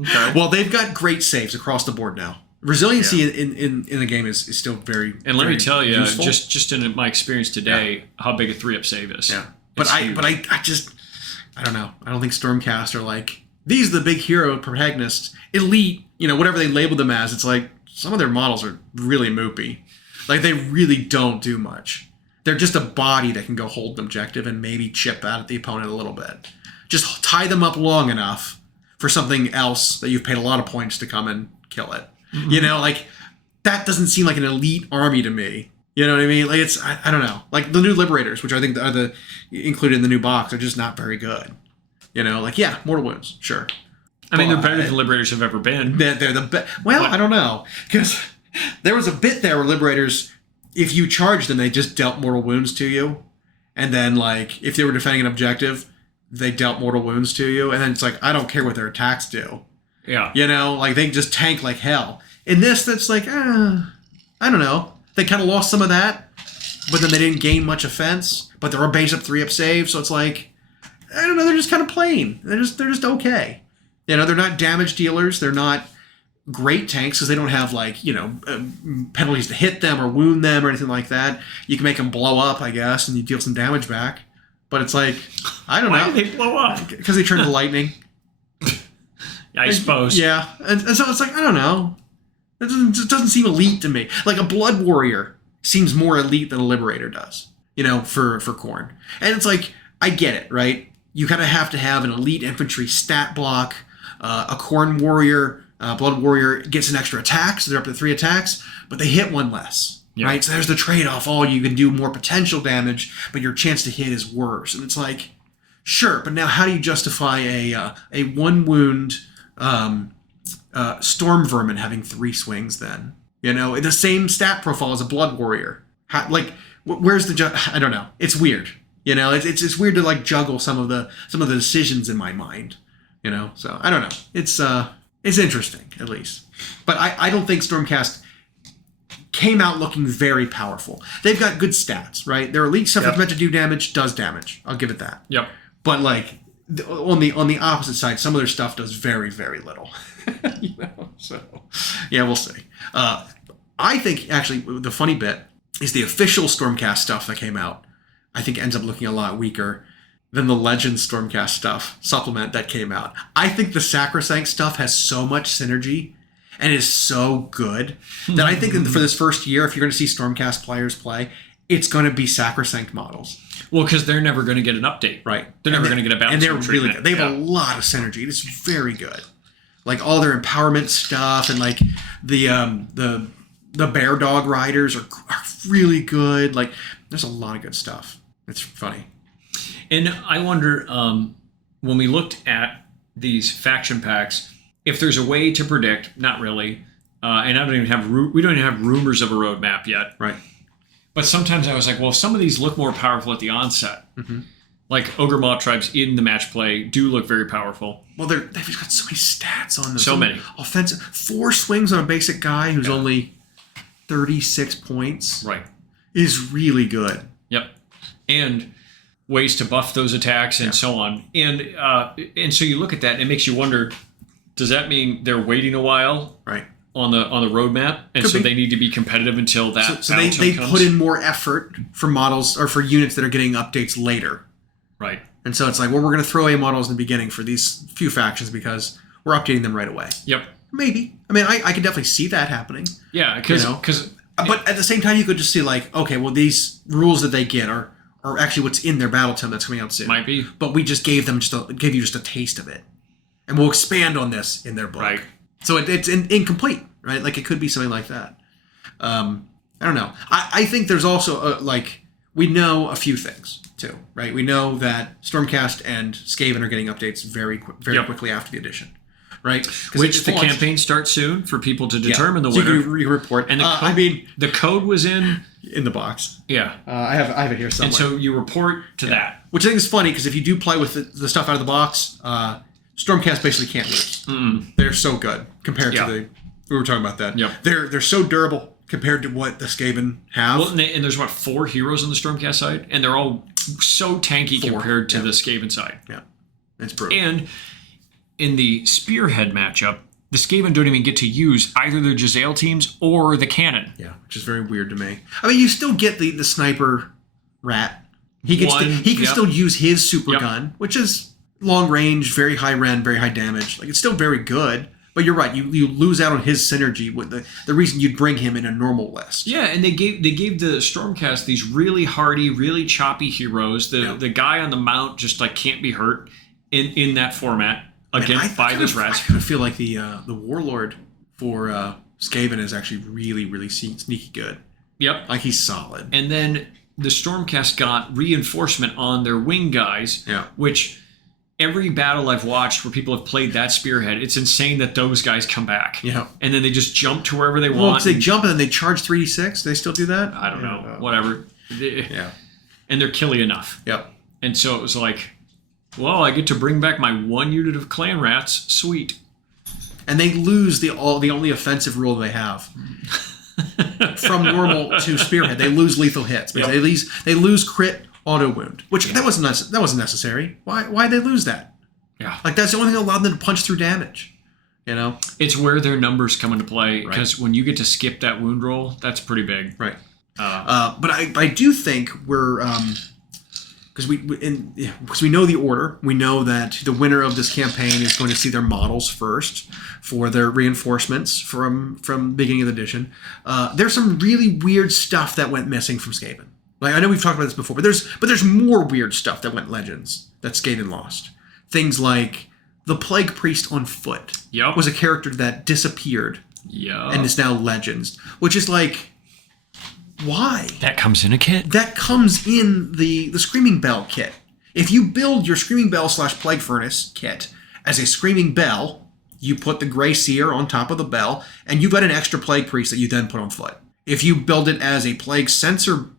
Okay. Well, they've got great saves across the board now. Resiliency in the game is still very And let me tell you, useful. just in my experience today, how big a 3-up save is. Yeah. But I don't know. I don't think Stormcast are like, these are the big hero protagonists, elite, whatever they label them as. It's like some of their models are really moopy. Like, they really don't do much. They're just a body that can go hold an objective and maybe chip out at the opponent a little bit. Just tie them up long enough for something else that you've paid a lot of points to come and kill it. Mm-hmm. You know, like that doesn't seem like an elite army to me. You know what I mean? Like it's I don't know. Like the new Liberators, which I think are the included in the new box, are just not very good. You know, like yeah, Mortal Wounds, sure. I mean, they're better than Liberators have ever been. They're the best. Well, I don't know, because there was a bit there where Liberators, if you charged them, they just dealt mortal wounds to you, and then like if they were defending an objective, they dealt mortal wounds to you, and then it's like I don't care what their attacks do. Yeah. You know, like they just tank like hell. In this, that's like I don't know. They kind of lost some of that, but then they didn't gain much offense. But they're a base up 3-up save, so it's like I don't know. They're just kind of plain. They're just okay. You know, they're not damage dealers. They're not great tanks because they don't have like, you know, penalties to hit them or wound them or anything like that. You can make them blow up, I guess, and you deal some damage back. But it's like, I don't know. Why do they blow up? Because they turn to lightning. I suppose. Yeah. And so it's like, I don't know. It doesn't seem elite to me. Like a Blood Warrior seems more elite than a Liberator does, you know, for Khorne. And it's like, I get it, right? You kind of have to have an elite infantry stat block. A Khorne Warrior, Blood Warrior gets an extra attack, so they're up to 3 attacks, but they hit 1 less, right? So there's the trade-off. Oh, you can do more potential damage, but your chance to hit is worse. And it's like, sure, but now how do you justify a 1-wound Storm Vermin having 3 swings then? You know, the same stat profile as a Blood Warrior. Where's the... I don't know. It's weird. You know, it's weird to like juggle some of the decisions in my mind. You know, so I don't know. It's interesting at least, but I don't think Stormcast came out looking very powerful. They've got good stats, right? Their elite stuff that's meant to do damage does damage. I'll give it that. Yep. But like on the opposite side, some of their stuff does very very little. You know, so yeah, we'll see. I think actually the funny bit is the official Stormcast stuff that came out. I think ends up looking a lot weaker than the Legends Stormcast stuff supplement that came out. I think the Sacrosanct stuff has so much synergy and is so good that I think for this first year, if you're going to see Stormcast players play, it's going to be Sacrosanct models. Well, because they're never going to get an update. Right. They're never going to get a balance. And they're really good. They have a lot of synergy. It's very good. Like all their empowerment stuff and like the Bear Dog Riders are really good. Like there's a lot of good stuff. It's funny. And I wonder, when we looked at these faction packs, if there's a way to predict, not really, and we don't even have rumors of a roadmap yet. Right. But sometimes I was like, well, some of these look more powerful at the onset. Mm-hmm. Like Ogre Maw tribes in the match play do look very powerful. Well, they've got so many stats on them. So many. Offensive. 4 swings on a basic guy who's only 36 points. Right. Is really good. Yep. And ways to buff those attacks and so on. And so you look at that and it makes you wonder, does that mean they're waiting a while on the roadmap? And Could so be. they need to be competitive until that So they comes? put in more effort for models or for units that are getting updates later. Right. And so it's like, well, we're going to throw away models in the beginning for these few factions because we're updating them right away. Yep. Maybe. I mean, I could definitely see that happening. Yeah, because... But at the same time, you could just see like, okay, well, these rules that they get are actually what's in their battle tome that's coming out soon. Might be. But we just gave you just a taste of it. And we'll expand on this in their book. Right. So it's incomplete, right? Like it could be something like that. I don't know. I think there's also we know a few things too, right? We know that Stormcast and Skaven are getting updates very quickly after the edition. Right, which the campaign starts soon for people to determine the so winner. you can report, and the code was in the box. Yeah, I have it here somewhere. And so you report to that, which I think is funny because if you do play with the stuff out of the box, Stormcast basically can't lose. Mm-mm. They're so good compared to we were talking about that. Yep. They're so durable compared to what the Skaven have. Well, and there's 4 heroes on the Stormcast side, and they're all so tanky compared to the Skaven side. Yeah, it's brutal. And in the Spearhead matchup, the Skaven don't even get to use either the Jezzail teams or the cannon. Yeah, which is very weird to me. I mean, you still get the sniper rat. He can still use his super gun, which is long range, very high rend, very high damage. Like it's still very good. But you're right. You lose out on his synergy with the reason you'd bring him in a normal list. Yeah, and they gave the Stormcast these really hardy, really choppy heroes. The guy on the mount just like can't be hurt in that format. against by those rats. I kind of feel like the warlord for Skaven is actually really, really sneaky good. Yep. Like he's solid. And then the Stormcast got reinforcement on their wing guys, which every battle I've watched where people have played that Spearhead, it's insane that those guys come back. Yeah. And then they just jump to wherever they want. Well, they jump and then they charge 3d6. Do they still do that? I don't know. Whatever. Yeah. And they're killy enough. Yep. And so it was like, well, I get to bring back my one unit of clan rats. Sweet. And they lose the only offensive rule they have. From normal to Spearhead, they lose lethal hits. Because they lose crit auto wound, which that wasn't necessary. Why'd they lose that? Yeah, like that's the only thing that allowed them to punch through damage. You know, it's where their numbers come into play because when you get to skip that wound roll, that's pretty big. Right. But I do think we're because we know the order. We know that the winner of this campaign is going to see their models first for their reinforcements from beginning of the edition. There's some really weird stuff that went missing from Skaven. Like I know we've talked about this before, but there's more weird stuff that went Legends that Skaven lost. Things like the Plague Priest on foot was a character that disappeared and is now Legends, which is like. Why? That comes in a kit. That comes in the Screaming Bell kit. If you build your Screaming Bell / Plague Furnace kit as a Screaming Bell, you put the Grey Seer on top of the bell, and you've got an extra Plague Priest that you then put on foot. If you build it as a Plague Sensor,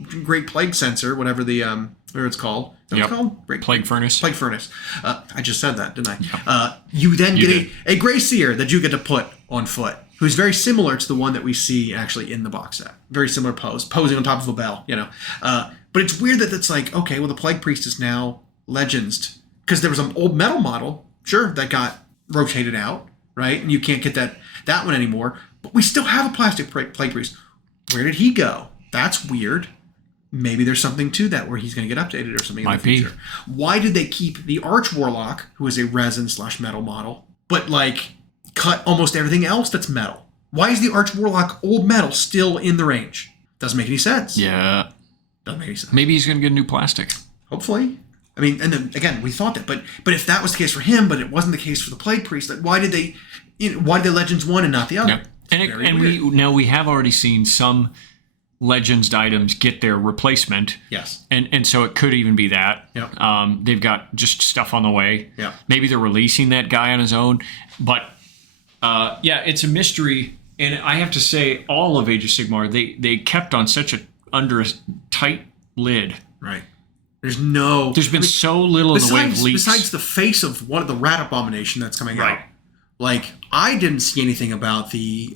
Great Plague Sensor, whatever the whatever it's called. What's it called? Plague Furnace. Plague Furnace. I just said that, didn't I? Yep. You then get a Grey Seer that you get to put on foot, who's very similar to the one that we see actually in the box set. Very similar pose, posing on top of a bell, you know. But it's weird that it's like, okay, well, the Plague Priest is now Legends. Because there was an old metal model, sure, that got rotated out, right? And you can't get that one anymore. But we still have a plastic Plague Priest. Where did he go? That's weird. Maybe there's something to that where he's going to get updated or something in the future. Why did they keep the Arch Warlock, who is a resin / metal model, but like cut almost everything else that's metal? Why is the Arch Warlock old metal still in the range? Doesn't make any sense. Yeah. Doesn't make any sense. Maybe he's going to get a new plastic. Hopefully. I mean, and then again, we thought that, but if that was the case for him, but it wasn't the case for the Plague Priest, like why did they Legends one and not the other? Yeah. We have already seen some Legends items get their replacement. Yes. And so it could even be that. Yep. They've got just stuff on the way. Yeah. Maybe they're releasing that guy on his own. But it's a mystery. And I have to say, all of Age of Sigmar, they kept on under a tight lid. Right. There's been so little in the way of leaks. Besides the face of one of the rat abomination that's coming out. Like, I didn't see anything about the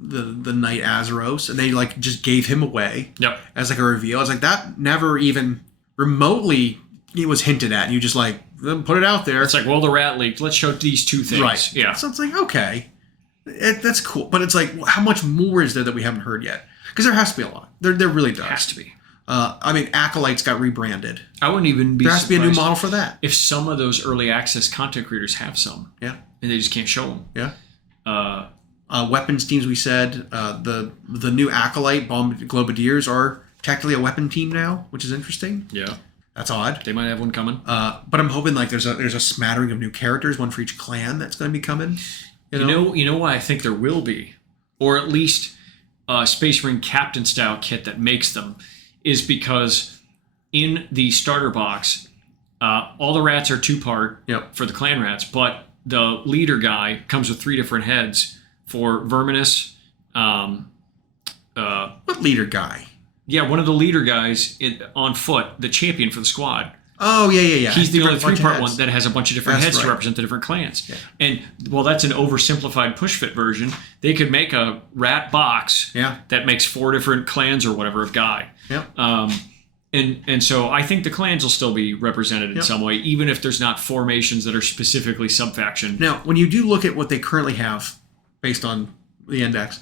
Knight Azeros, and they like just gave him away as like a reveal. I was like, that never even remotely was hinted at. You just like put it out there. It's like, well, the rat leaked. Let's show these two things. Right. Yeah. So it's like, okay, that's cool. But it's like, how much more is there that we haven't heard yet? Because there has to be a lot. There really does. Has to be. I mean, Acolytes got rebranded. I wouldn't even be There has to be a new model for that. If some of those early access content creators have some. Yeah. And they just can't show them. Yeah. Weapons teams, we said. The new Acolyte Globadiers are technically a weapon team now, which is interesting. Yeah. That's odd. They might have one coming. But I'm hoping like there's a smattering of new characters, one for each clan that's going to be coming. You know why I think there will be, or at least a Space Marine Captain style kit that makes them, is because in the starter box, all the rats are 2-part for the clan rats, but the leader guy comes with 3 different heads for Verminus. What leader guy? Yeah, one of the leader guys on foot, the champion for the squad. Oh, yeah. He's the only 3-part one that has a bunch of different heads to represent the different clans. Yeah. And, well, that's an oversimplified push-fit version. They could make a rat box that makes 4 different clans or whatever of guy. Yeah. And so I think the clans will still be represented in some way, even if there's not formations that are specifically sub-faction. Now, when you do look at what they currently have based on the index,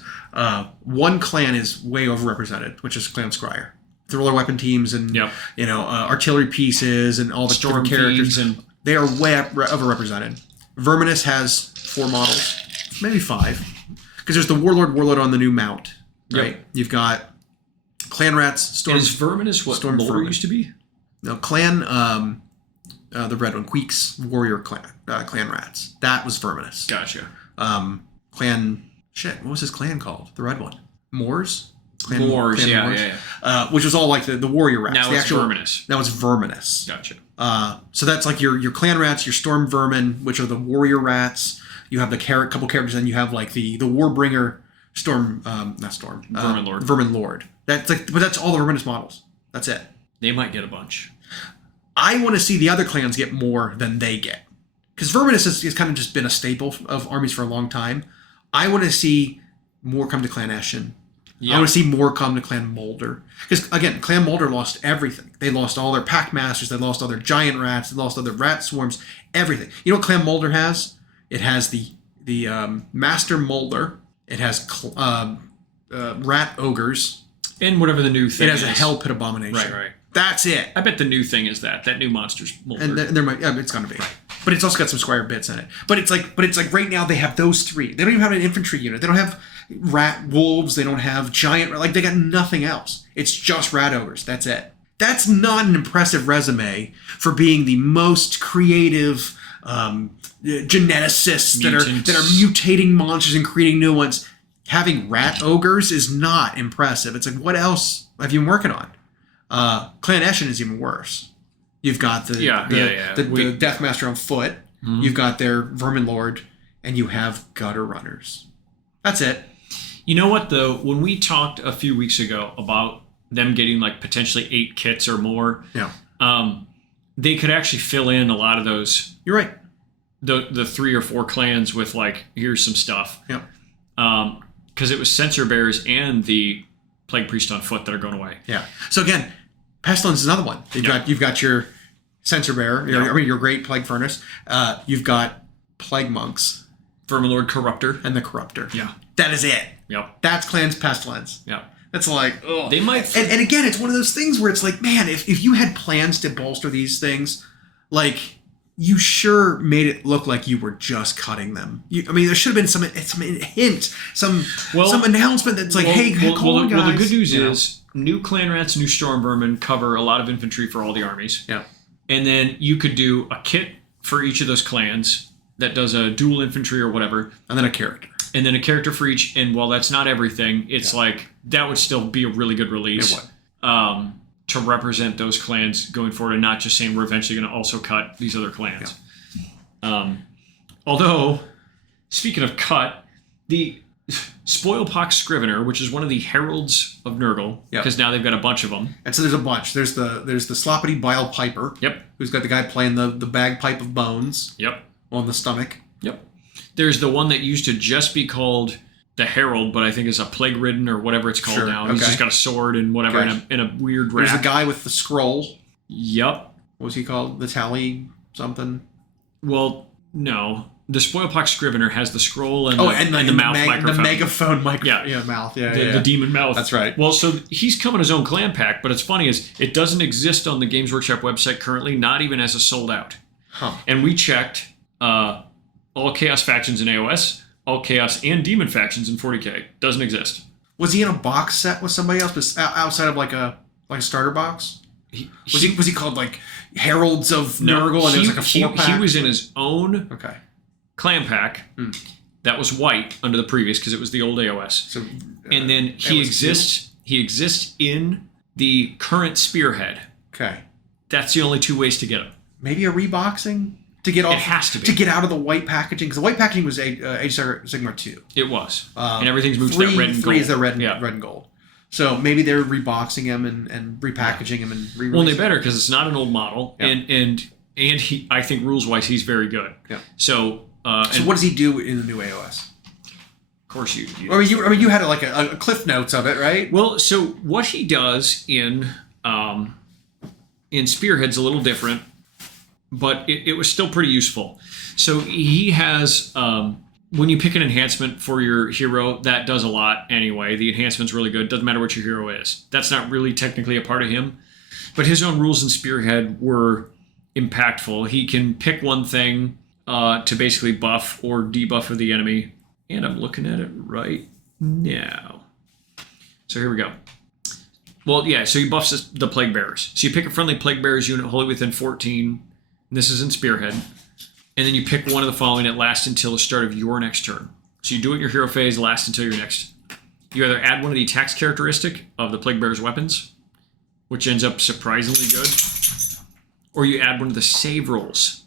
one clan is way overrepresented, which is Clan Scryer. Thriller weapon teams and artillery pieces and all the Storm characters, and they are way overrepresented. Verminus has 4 models, maybe 5, because there's the Warlord on the new mount, right? Yep. You've got Clan Rats, Storm. Is Verminus what Storm Lore Vermin. used to be? No, Clan. the red one, Queek's warrior clan rats. That was Verminous. Gotcha. Clan what was his clan called? The red one, Moors. Moors, Which was all like the warrior rats. Now the it's Verminous. Now it's Verminous. Gotcha. So that's like your clan rats, your storm vermin, which are the warrior rats. You have the couple characters, and you have like the warbringer Vermin Lord. Vermin Lord. But that's all the Verminous models. That's it. They might get a bunch. I want to see the other clans get more than they get, because Verminous has kind of just been a staple of armies for a long time. I want to see more come to Clan Eshin. Yep. I want to see more come to Clan Molder. Because, again, Clan Molder lost everything. They lost all their pack masters. They lost all their giant rats. They lost all their rat swarms. Everything. You know what Clan Molder has? It has the Master Molder. It has rat ogres. And whatever the new thing is. It has a Hell Pit Abomination. Right. That's it. I bet the new thing is that new monster's Molder. And it's going to be. Right. But it's also got some Squire bits in it. But it's like right now they have those three. They don't even have an infantry unit. They don't have rat wolves. They don't have giant. Like, they got nothing else. It's just rat ogres. That's it. That's not an impressive resume for being the most creative geneticists that are mutating monsters and creating new ones. Having rat ogres is not impressive. It's like, what else have you been working on? Clan Eshin is even worse. You've got the Deathmaster on foot. Mm-hmm. You've got their Vermin Lord, and you have Gutter Runners. That's it. You know what, though? When we talked a few weeks ago about them getting like potentially 8 kits or more, they could actually fill in a lot of those. You're right. The 3 or 4 clans with like, here's some stuff. Yeah. Because it was Censor Bears and the Plague Priest on foot that are going away. Yeah. So again, Pestilence is another one. You've got your Censor Bearer, your Great Plague Furnace. You've got Plague Monks, Vermin Lord Corruptor, and the Corruptor. Yeah. That is it. Yep. That's Clan's Pestilence. Yeah. That's like, oh. They might. And again, it's one of those things where it's like, man, if you had plans to bolster these things, like, you sure made it look like you were just cutting them. There should have been some hint, some announcement that's like, hey, guys. Well, the good news is new clan rats, new storm vermin cover a lot of infantry for all the armies. Yeah. And then you could do a kit for each of those clans that does a dual infantry or whatever. And then a character. And then a character for each. And while that's not everything, it's like, that would still be a really good release. It would. To represent those clans going forward, and not just saying we're eventually going to also cut these other clans. Yeah. Although, speaking of cut, the Spoilpox Scrivener, which is one of the heralds of Nurgle, because now they've got a bunch of them. And so there's a bunch. There's the Sloppity Bile Piper. Yep. Who's got the guy playing the bagpipe of bones. Yep. On the stomach. Yep. There's the one that used to just be called the Herald, but I think is a plague ridden or whatever it's called now. He's just got a sword and whatever in a weird rack. There's the guy with the scroll. Yep. What was he called? The Tally something? Well, no. The Spoilpox Scrivener has the scroll and the mouth microphone. The megaphone microphone. Yeah, mouth. The demon mouth. That's right. Well, so he's coming his own clan pack, but it's funny is it doesn't exist on the Games Workshop website currently, not even as a sold out. Huh. And we checked all Chaos factions in AoS, all Chaos and Demon factions in 40K. Doesn't exist. Was he in a box set with somebody else outside of like a starter box? Was he called like Heralds of Nurgle and it was like a 4-pack? He was in his own clan pack that was white under the previous because it was the old AoS. So, and then he exists in the current Spearhead. Okay. That's the only 2 ways to get him. Maybe a reboxing? To get off, it has to be. To get out of the white packaging, because the white packaging was Age of Sigmar 2. It was. And everything's moved to that red and gold. 3 is the red and gold. So maybe they're reboxing him and repackaging him and re-releasing. Well, they better, because it's not an old model. Yeah. And he, I think rules-wise, he's very good. Yeah. So so what does he do in the new AoS? Of course you you had like a cliff notes of it, right? Well, so what he does in Spearhead's a little different. But it was still pretty useful. So he has, when you pick an enhancement for your hero, that does a lot anyway. The enhancement's really good. Doesn't matter what your hero is. That's not really technically a part of him. But his own rules in Spearhead were impactful. He can pick one thing to basically buff or debuff for the enemy. And I'm looking at it right now. So here we go. Well, yeah, so he buffs the Plague Bearers. So you pick a friendly Plague Bearers unit wholly within 14 This is in Spearhead. And then you pick one of the following that lasts until the start of your next turn. So you do it in your hero phase, lasts until your next. You either add one of the attacks characteristic of the Plague Bearer's weapons, which ends up surprisingly good, or you add one of the save rolls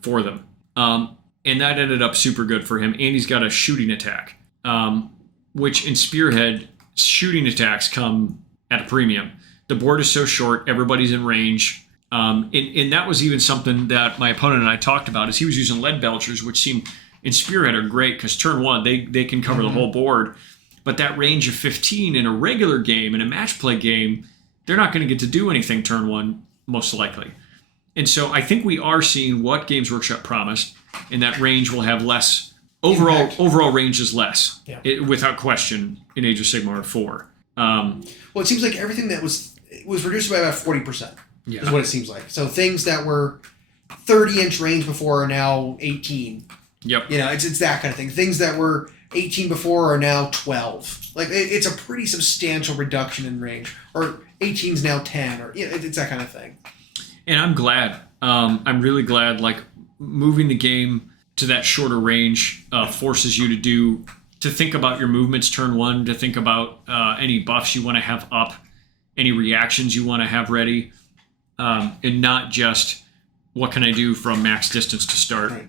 for them. And that ended up super good for him. And he's got a shooting attack, which in Spearhead, shooting attacks come at a premium. The board is so short, everybody's in range. And that was even something that my opponent and I talked about, is he was using lead belchers, which seemed in Spearhead are great because turn one, they can cover the whole board. But that range of 15 in a regular game, in a match play game, they're not going to get to do anything turn one, most likely. And so I think we are seeing what Games Workshop promised, and that range will have less. Overall range is less, without question, in Age of Sigmar 4. Well, it seems like everything that was reduced by about 40%. Yeah. Is what it seems like. So things that were 30-inch range before are now 18. Yep. You know, it's that kind of thing. Things that were 18 before are now 12. Like, it's a pretty substantial reduction in range. Or 18's now 10. Or it's that kind of thing. And I'm glad. I'm really glad. Like, moving the game to that shorter range forces you to think about your movements turn one, to think about any buffs you want to have up, any reactions you want to have ready. And not just what can I do from max distance to start. Right.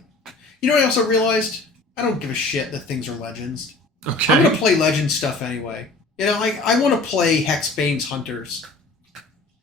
You know what I also realized? I don't give a shit that things are legends. Okay. I'm going to play legend stuff anyway. You know, like, I want to play Hexbane's Hunters,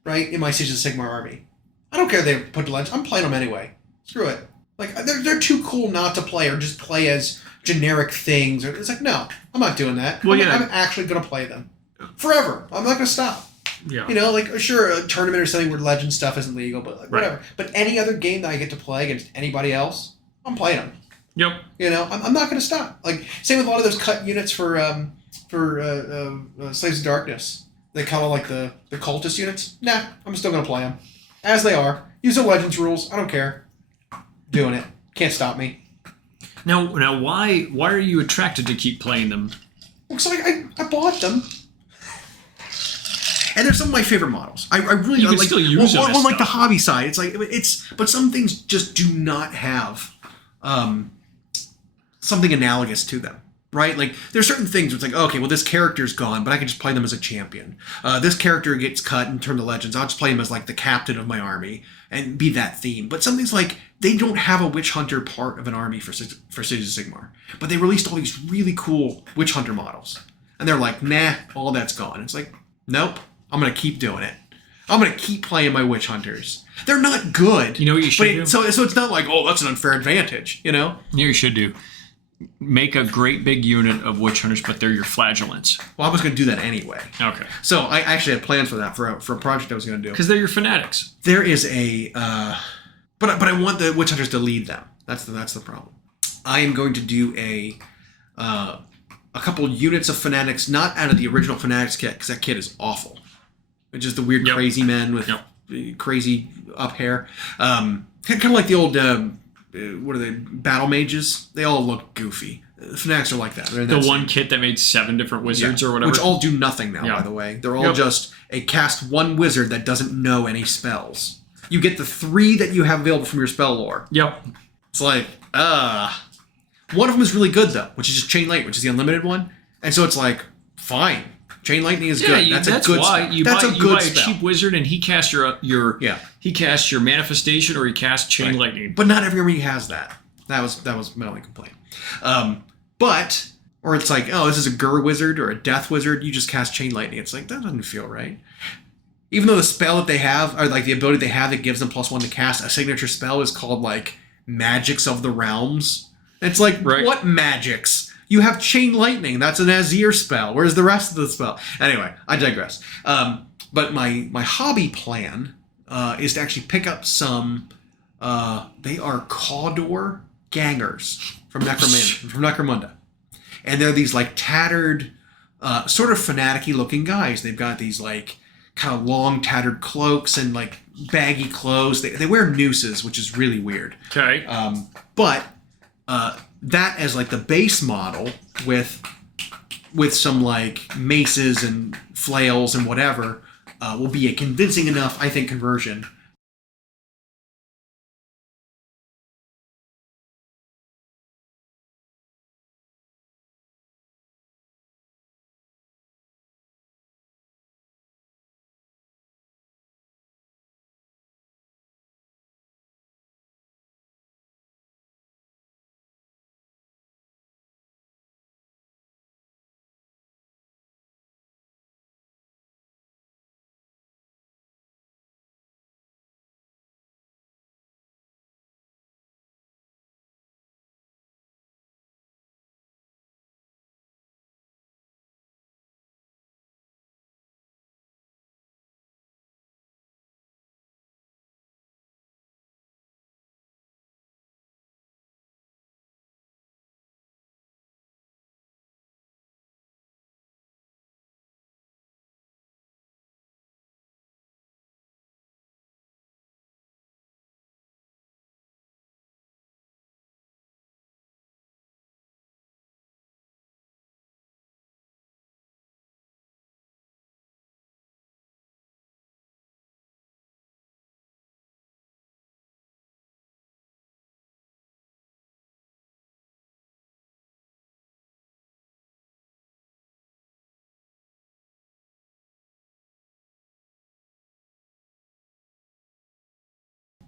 right, in my Siege of Sigmar army. I don't care if they put the legends. I'm playing them anyway. Screw it. Like, they're too cool not to play, or just play as generic things. It's like, no, I'm not doing that. Well, I'm actually going to play them. Forever. I'm not going to stop. Yeah. You know, like, sure, a tournament or something where legend stuff isn't legal, but like, whatever. But any other game that I get to play against anybody else, I'm playing them. Yep. You know, I'm not going to stop. Like, same with a lot of those cut units for Slaves of Darkness. They call it like the cultist units. Nah, I'm still going to play them as they are. Use the legends rules. I don't care. Doing it. Can't stop me. Now, why are you attracted to keep playing them? Well, so I bought them. And they're some of my favorite models. I really you can like. Still use them on like the hobby side, it's like but some things just do not have something analogous to them, right? Like, there's certain things where it's like, okay, well, this character's gone, but I can just play them as a champion. This character gets cut and turned to legends. I'll just play him as like the captain of my army and be that theme. But some things, like, they don't have a witch hunter part of an army for Cities of Sigmar, but they released all these really cool witch hunter models, and they're like, nah, all that's gone. It's like, nope. I'm going to keep doing it. I'm going to keep playing my witch hunters. They're not good. You know what you should do? So it's not like, oh, that's an unfair advantage, you know? You know what you should do? Make a great big unit of witch hunters, but they're your flagellants. Well, I was going to do that anyway. Okay. So I actually had plans for that, for a project I was going to do. Because they're your fanatics. There is a... but I want the witch hunters to lead them. That's the problem. I am going to do a couple units of fanatics, not out of the original fanatics kit, because that kit is awful. It's just the weird crazy men with crazy up hair. Kind of like the old, what are they, battle mages? They all look goofy. The fanatics are like that. The one kit that made 7 different wizards or whatever. Which all do nothing now, by the way. They're all just a cast one wizard that doesn't know any spells. You get the 3 that you have available from your spell lore. Yep. It's like, one of them is really good, though, which is just Chain Light, which is the unlimited one. And so it's like, fine. Chain Lightning is good. That's a good spell. You buy a cheap wizard and he casts he casts your manifestation, or he casts Chain Lightning. But not every army has that. That was my only complaint. Or it's like, oh, this is a Gur wizard or a Death wizard. You just cast Chain Lightning. It's like, that doesn't feel right. Even though the spell that they have, or like the ability they have that gives them +1 to cast, a signature spell is called like Magics of the Realms. It's like, what magics? You have Chain Lightning. That's an Azir spell. Where's the rest of the spell? Anyway, I digress. But my hobby plan is to actually pick up some... they are Cawdor Gangers from Necromunda. And they're these like tattered, sort of fanatic-y looking guys. They've got these like kind of long tattered cloaks and like baggy clothes. They wear nooses, which is really weird. Okay. But that as like the base model with some like maces and flails and whatever will be a convincing enough, I think, conversion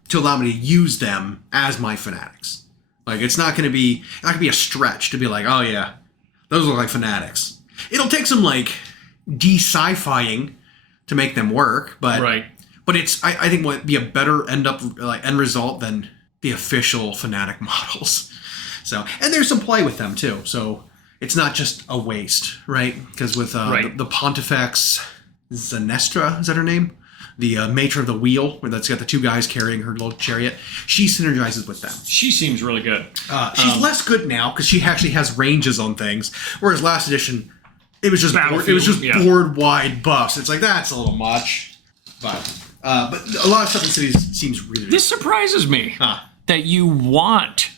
to allow me to use them as my fanatics. Like, it's not going to be a stretch to be like, oh yeah, those look like fanatics. It'll take some like de-sci-fying to make them work, but Right. but it's I think would be a better end result than the official fanatic models. So, and there's some play with them too. So it's not just a waste, right? Because with Right. the Pontifex Zenestra, is that her name? The matron of the wheel, where that's got the two guys carrying her little chariot. She synergizes with them. She seems really good. She's less good now because she actually has ranges on things, whereas last edition it was just Battlefield, board wide buffs. It's like that's a little much, but a lot of stuff in cities seems really. This surprises me Huh. that you want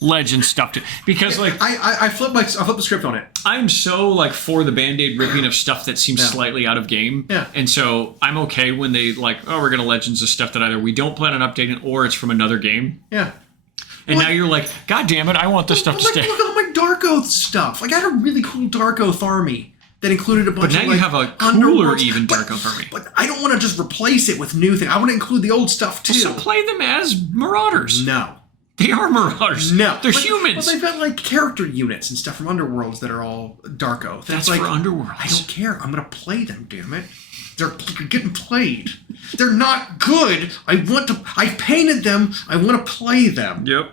Legend stuff to, because like I flipped the script on it. I'm so like for the Band-Aid ripping of stuff that seems slightly out of game. Yeah. And so I'm okay when they like, oh, we're gonna Legends of stuff that either we don't plan on updating or it's from another game. Yeah. And now you're like, God damn it, I want this stuff to stay. Look at all my Dark Oath stuff. Like I had a really cool Dark Oath army that included a bunch But now of you like, have a cooler Underworlds, even but- Dark Oath army. But I don't want to just replace it with new things. I want to include the old stuff too. So play them as Marauders. No. They are Marauders. No. They're But humans. they've got like character units and stuff from Underworlds that are all Dark Oath. That's like, for Underworlds. I don't care. I'm going to play them, damn it. They're getting played. They're not good. I painted them. I want to play them. Yep.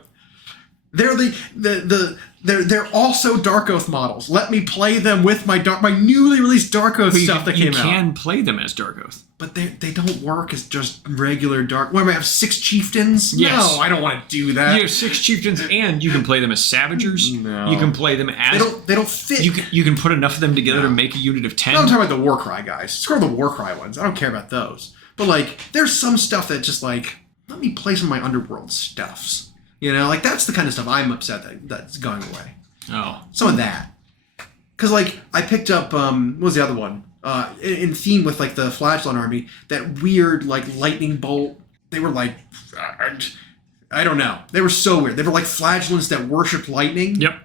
They're they're also Dark Oath models. Let me play them with my newly released Dark Oath stuff that came You out. can play them as Dark Oath. But they don't work as just regular Dark. What am I have 6 chieftains? Yes. No, I don't want to do that. You have 6 chieftains, and you can play them as Savagers. No. You can play them as They don't fit. you can put enough of them together to make a unit of 10. I'm talking about the Warcry guys. Screw the Warcry ones. I don't care about those. But like, there's some stuff that just like, let me play some of my Underworld stuffs. You know, like that's the kind of stuff I'm upset that's going away. Oh. Some of that. Because like, I picked up, what was the other one? In theme with like the Flagellant army, that weird like lightning bolt. They were like, I don't know. They were so weird. They were like flagellants that worshipped lightning. Yep.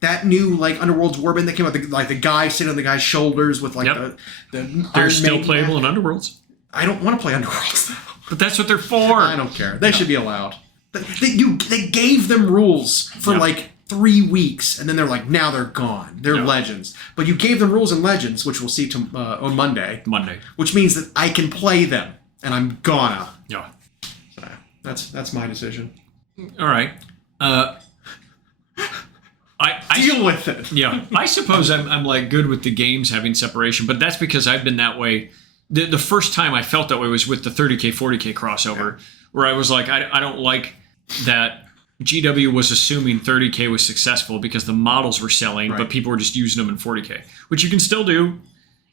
That new like Underworld's Warband that came out, like the guy sitting on the guy's shoulders with like Yep. the They're Iron still Maiden playable hat. in Underworlds. I don't want to play Underworlds though. But that's what they're for. I don't care. They should be allowed. They gave them rules for like 3 weeks, and then they're like, now they're gone. They're legends. But you gave them rules in Legends, which we'll see on Monday. Which means that I can play them, and I'm gonna. Yeah. So that's my decision. All right. I Deal with it. Yeah. I suppose I'm like good with the games having separation, but that's because I've been that way. The first time I felt that way was with the 30K, 40K crossover, where I was like, I don't like that GW was assuming 30K was successful because the models were selling, but people were just using them in 40K, which you can still do.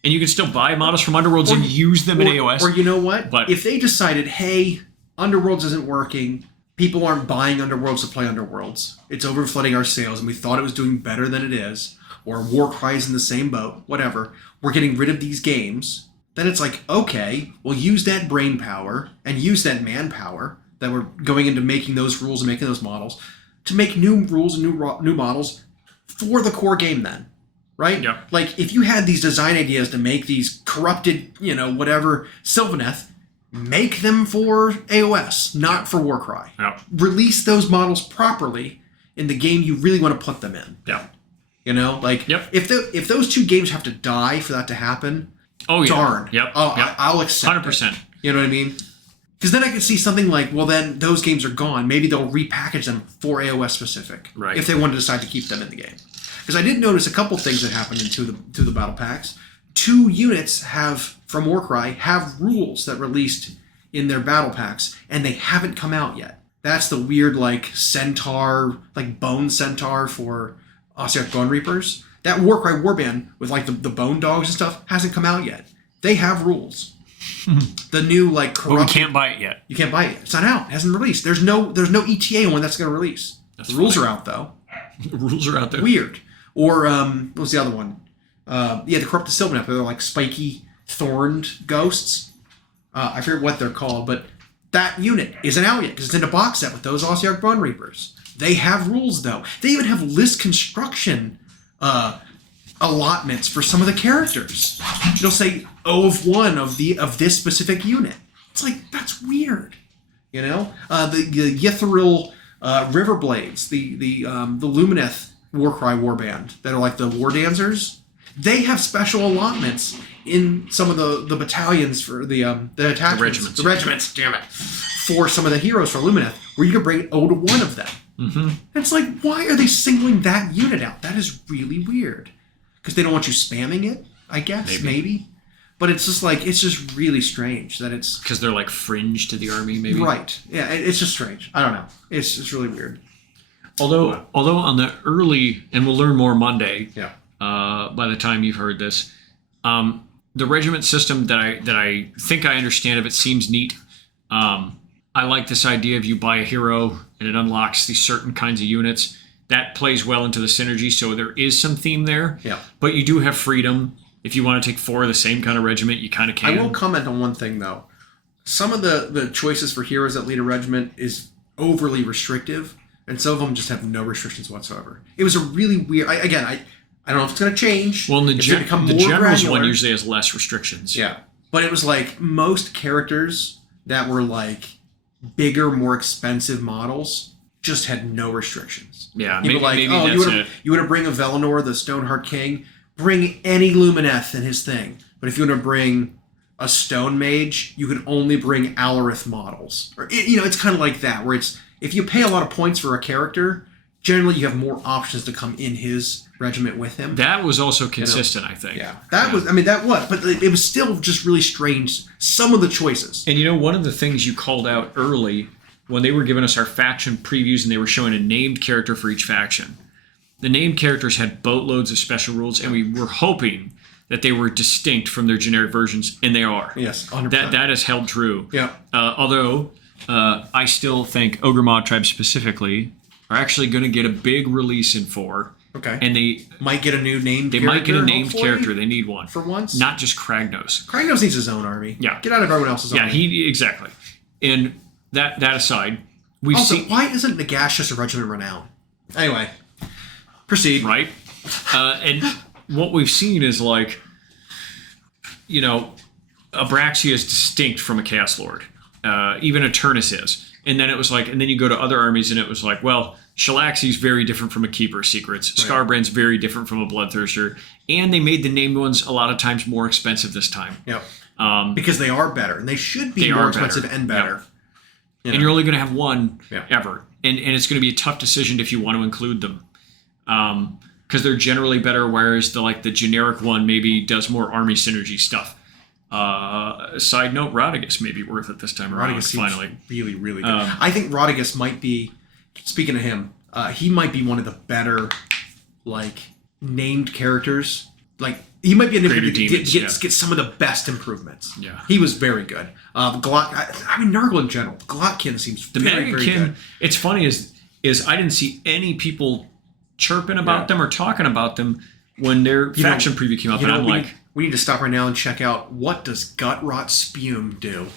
And you can still buy models from Underworlds and use them in AoS. Or you know what? But if they decided, hey, Underworlds isn't working, people aren't buying Underworlds to play Underworlds, it's overflooding our sales, and we thought it was doing better than it is, or Warcry's in the same boat, whatever, we're getting rid of these games, then it's like, okay, we'll use that brain power and use that manpower that we're going into making those rules and making those models to make new rules and new models for the core game then. Right? Yeah. Like, if you had these design ideas to make these corrupted, whatever, Sylvaneth, make them for AoS, not for Warcry. Yeah. Release those models properly in the game you really want to put them in. Yeah. If those two games have to die for that to happen, darn. Yep. I'll accept 100%. it. You know what I mean? Because then I can see something like, well, then those games are gone. Maybe they'll repackage them for AoS specific. Right. If they want to decide to keep them in the game. Because I did notice a couple things that happened in two of the battle packs. 2 units from Warcry have rules that released in their battle packs, and they haven't come out yet. That's the weird, like, centaur, like, bone centaur for Ossiarch Bone Reapers. That Warcry warband with, like, the bone dogs and stuff hasn't come out yet. They have rules. The new, like, corrupt... But we can't buy it yet. You can't buy it. It's not out. It hasn't released. There's no ETA on when that's going to release. The rules are out, though. The rules are out there. Weird. Or, what was the other one? The Corrupted Sylvaneth, where they're like spiky, thorned ghosts. I forget what they're called, but that unit isn't out yet because it's in a box set with those Ossiarch Bone Reapers. They have rules, though. They even have list construction allotments for some of the characters. It'll say O of 1 of this specific unit. It's like, that's weird. You know, the Yithril River Blades, the Lumineth Warcry warband that are like the war dancers. They have special allotments in some of the battalions for the attachments, the regiments. Damn it, for some of the heroes for Lumineth, where you can bring 0 to 1 of them. Mm-hmm. It's like, why are they singling that unit out? That is really weird. Because they don't want you spamming it, I guess, maybe. But it's just like, it's just really strange that it's... Because they're like fringe to the army, maybe? Right. Yeah, it's just strange. I don't know. It's really weird. Although on the early, and we'll learn more Monday, yeah. By the time you've heard this, the regiment system that I think I understand of it seems neat. I like this idea of you buy a hero and it unlocks these certain kinds of units. That plays well into the synergy, so there is some theme there. Yeah. But you do have freedom. If you want to take 4 of the same kind of regiment, you kind of can. I will comment on one thing, though. Some of the choices for heroes that lead a regiment is overly restrictive, and some of them just have no restrictions whatsoever. It was a really weird... I don't know if it's going to change. Well, the general's granular. one usually has less restrictions. Yeah. But it was like most characters that were like bigger, more expensive models just had no restrictions. Yeah, you maybe that's it. You want to bring a Valinor, the Stoneheart King, bring any Lumineth in his thing. But if you want to bring a Stone Mage, you can only bring Alarith models. Or it's kind of like that, where it's if you pay a lot of points for a character, generally you have more options to come in his regiment with him. That was also consistent, I think. Yeah. But it was still just really strange, some of the choices. And one of the things you called out early when they were giving us our faction previews and they were showing a named character for each faction, the named characters had boatloads of special rules, and we were hoping that they were distinct from their generic versions, and they are. Yes, 100%. That has held true. Yeah. Although I still think Ogre Mod Tribe specifically are actually going to get a big release in 4. Okay. And they might get a new named character. They might get a named character. They need one. For once? Not just Kragnos. Kragnos needs his own army. Yeah. Get out of everyone else's army. Yeah, exactly. And that aside, we've also, seen... why isn't Nagash just a regiment renown? Anyway, proceed. Right? And what we've seen is like, Abraxia is distinct from a Chaos Lord. Even Eternus is. And then it was like, and then you go to other armies and it was like, well, Shalaxi's very different from a Keeper of Secrets. Right. Scarbrand's very different from a Bloodthirster. And they made the named ones a lot of times more expensive this time. Yep. Because they are better. And they should be more expensive and better. Yep. And you're only going to have one ever. And it's going to be a tough decision if you want to include them. Because they're generally better, whereas the generic one maybe does more army synergy stuff. Side note, Rodigus may be worth it this time around. Rodigus finally, really, really good. I think Rodigus might be. Speaking of him, he might be one of the better, named characters. He might be an get some of the best improvements. Yeah, he was very good. Nurgle in general. Glotkin seems very good. It's funny is I didn't see any people chirping about them or talking about them when their faction preview came up, and I'm like. We need to stop right now and check out, what does Gut Rot Spume do?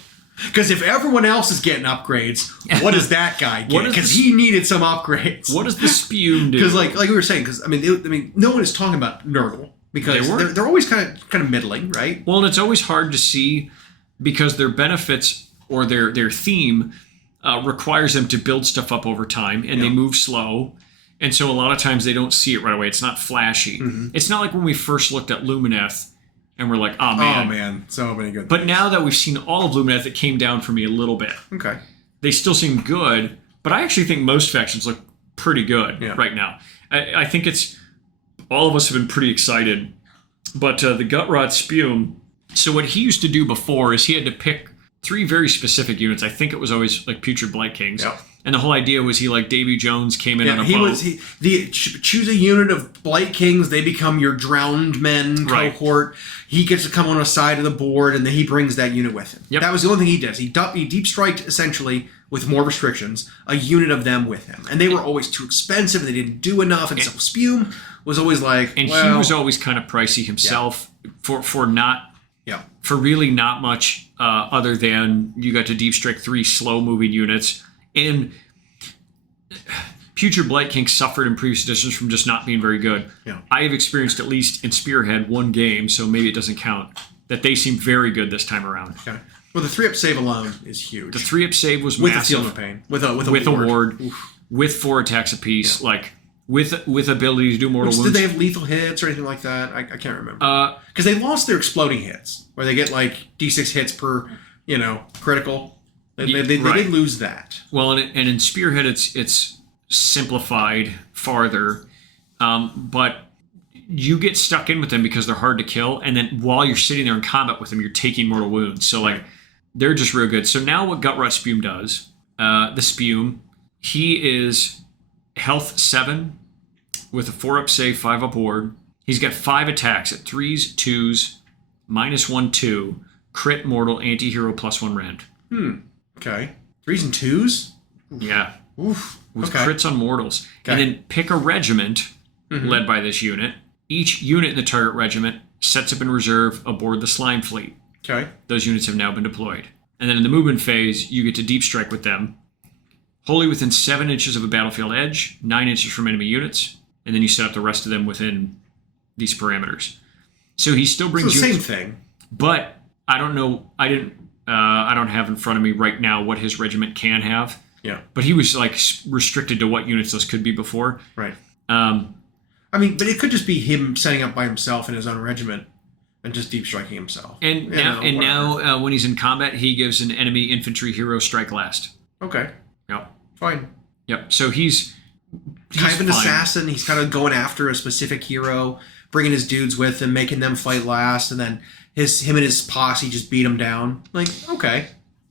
Because if everyone else is getting upgrades, what does that guy get? Because he needed some upgrades. What does the Spume do? Because like we were saying, because no one is talking about Nurgle because they're always kind of middling, right? Well, and it's always hard to see because their benefits or their theme requires them to build stuff up over time, and they move slow. And so a lot of times they don't see it right away. It's not flashy. Mm-hmm. It's not like when we first looked at Lumineth. And we're like, oh man, so many good things. But now that we've seen all of Lumineth, it came down for me a little bit. Okay. They still seem good, but I actually think most factions look pretty good right now. I think all of us have been pretty excited. But the Gutrod Spume, so what he used to do before is he had to pick 3 very specific units. I think it was always like Putrid Blight Kings. Yep. And the whole idea was he Davy Jones came in on a boat. Choose a unit of Blight Kings. They become your drowned men cohort. He gets to come on a side of the board, and then he brings that unit with him. Yep. That was the only thing he does. He deep striked, essentially, with more restrictions, a unit of them with him. And they were always too expensive, and they didn't do enough. And so Spume was always like, he was always kind of pricey himself for really not much other than you got to deep strike 3 slow-moving units. And Putrid Blight King suffered in previous editions from just not being very good. Yeah. I have experienced, at least in Spearhead, 1 game, so maybe it doesn't count, that they seem very good this time around. Okay. Well, the 3-up save alone is huge. The 3-up save was with massive. a Seal No Pain. With a ward. Oof. With 4 attacks apiece. Yeah. Like, with ability to do mortal wounds. Did they have lethal hits or anything like that? I can't remember. Because they lost their exploding hits, where they get like D6 hits per, critical. They did lose that. Well, and in Spearhead, it's simplified farther, but you get stuck in with them because they're hard to kill, and then while you're sitting there in combat with them, you're taking mortal wounds. So like, they're just real good. So now what Gutrot Spume does, the Spume, he is health 7 with a 4-up save, 5-up ward. He's got 5 attacks at 3s, 2s, -1, 2, crit, mortal, anti-hero, +1 rend. Okay. 3s and 2s? Yeah. Oof. With crits on mortals. Okay. And then pick a regiment led by this unit. Each unit in the target regiment sets up in reserve aboard the Slime Fleet. Okay. Those units have now been deployed. And then in the movement phase, you get to deep strike with them, wholly within 7 inches of a battlefield edge, 9 inches from enemy units, and then you set up the rest of them within these parameters. So he still brings So the units, same thing. but I don't know. I don't have in front of me right now what his regiment can have. Yeah. But he was like restricted to what units those could be before. Right. Um, but it could just be him setting up by himself in his own regiment and just deep striking himself. and now when he's in combat, he gives an enemy infantry hero strike last. Okay. Yep. Fine. Yep. So he's Kind of an fine. assassin. He's kind of going after a specific hero, bringing his dudes with him, making them fight last, and then him and his posse just beat him down. Like, okay.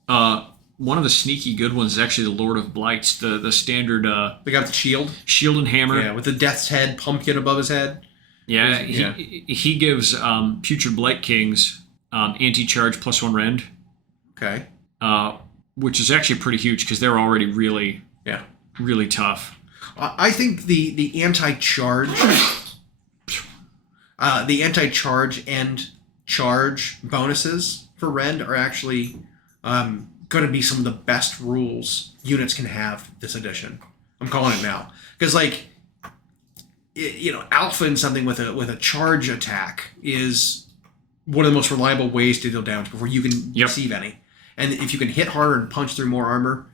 One of the sneaky good ones is actually the Lord of Blights, the standard They got the shield. shield and hammer. Yeah, with the Death's Head pumpkin above his head. Yeah, Yeah. he gives Putrid Blight Kings anti-charge +1 rend, Okay. which is actually pretty huge because they're already really, Yeah. really tough. I think the anti-charge, and charge bonuses for Rend are actually going to be some of the best rules units can have this edition. I'm calling it now because alpha in something with a charge attack is one of the most reliable ways to deal damage before you can receive any. And if you can hit harder and punch through more armor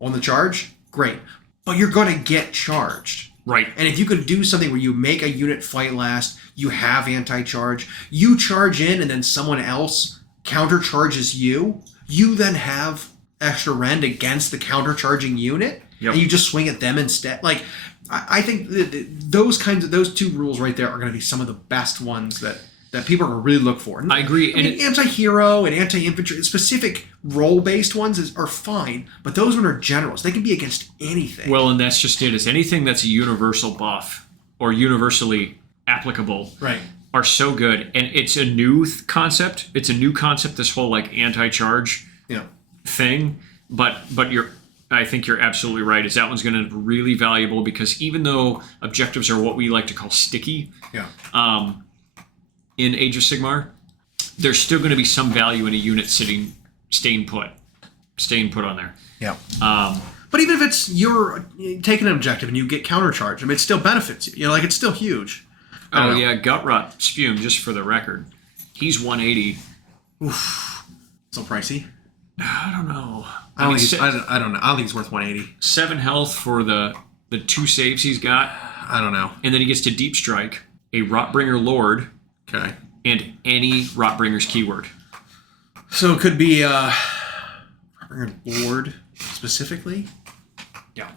on the charge, great. But you're going to get charged. Right. And if you can do something where you make a unit fight last, you have anti-charge, you charge in and then someone else countercharges you, you then have extra rend against the countercharging unit, and you just swing at them instead. Like, I think those 2 rules right there are going to be some of the best ones that people are going to really look for. I agree. Anti-hero and anti-infantry, specific role-based ones are fine, but those ones are generals. They can be against anything. Well, and that's just it. Is anything that's a universal buff or universally applicable right. are so good. And it's a new concept. It's a new concept, this whole like anti-charge thing. But I think you're absolutely right. Is that one's going to be really valuable because even though objectives are what we like to call sticky, in Age of Sigmar, there's still going to be some value in a unit staying put on there. Yeah. But even if it's you're taking an objective and you get countercharge, it still benefits you. It's still huge. Gutrot Spume, just for the record, he's 180. Oof. So pricey. I don't know. I don't know. I don't think he's worth 180. 7 health for the 2 saves he's got. I don't know. And then he gets to deep strike, a Rotbringer Lord. Okay. And any Rotbringer's keyword. So it could be Rotbringer Lord specifically? Yeah.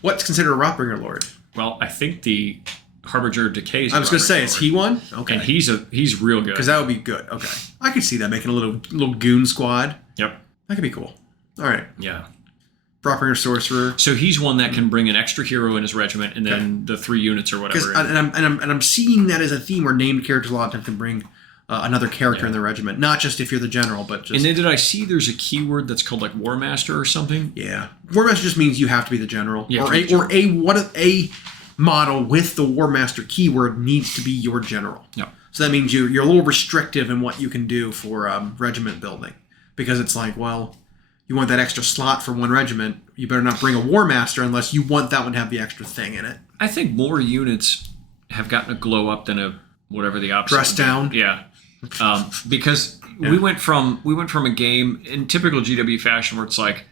What's considered a Rotbringer Lord? Well, I think the Harbinger of Decay is I was going to say, is he one? Okay. And he's real good. Because that would be good. Okay. I could see that making a little goon squad. Yep. That could be cool. All right. Yeah. Rotbringer Sorcerer. So he's one that can bring an extra hero in his regiment, and then the 3 units or whatever. And I'm seeing that as a theme where named characters a lot of times can bring another character in the regiment, not just if you're the general, but just. And then did I see there's a keyword that's called like War Master or something? Yeah, War Master just means you have to be the general, Yeah, or a model with the War Master keyword needs to be your general. Yeah. So that means you're a little restrictive in what you can do for regiment building, because it's like, well, you want that extra slot for one regiment, you better not bring a War Master unless you want that one to have the extra thing in it. I think more units have gotten a glow up than a whatever the opposite. Dress down? Yeah. Because we went from a game in typical GW fashion where it's like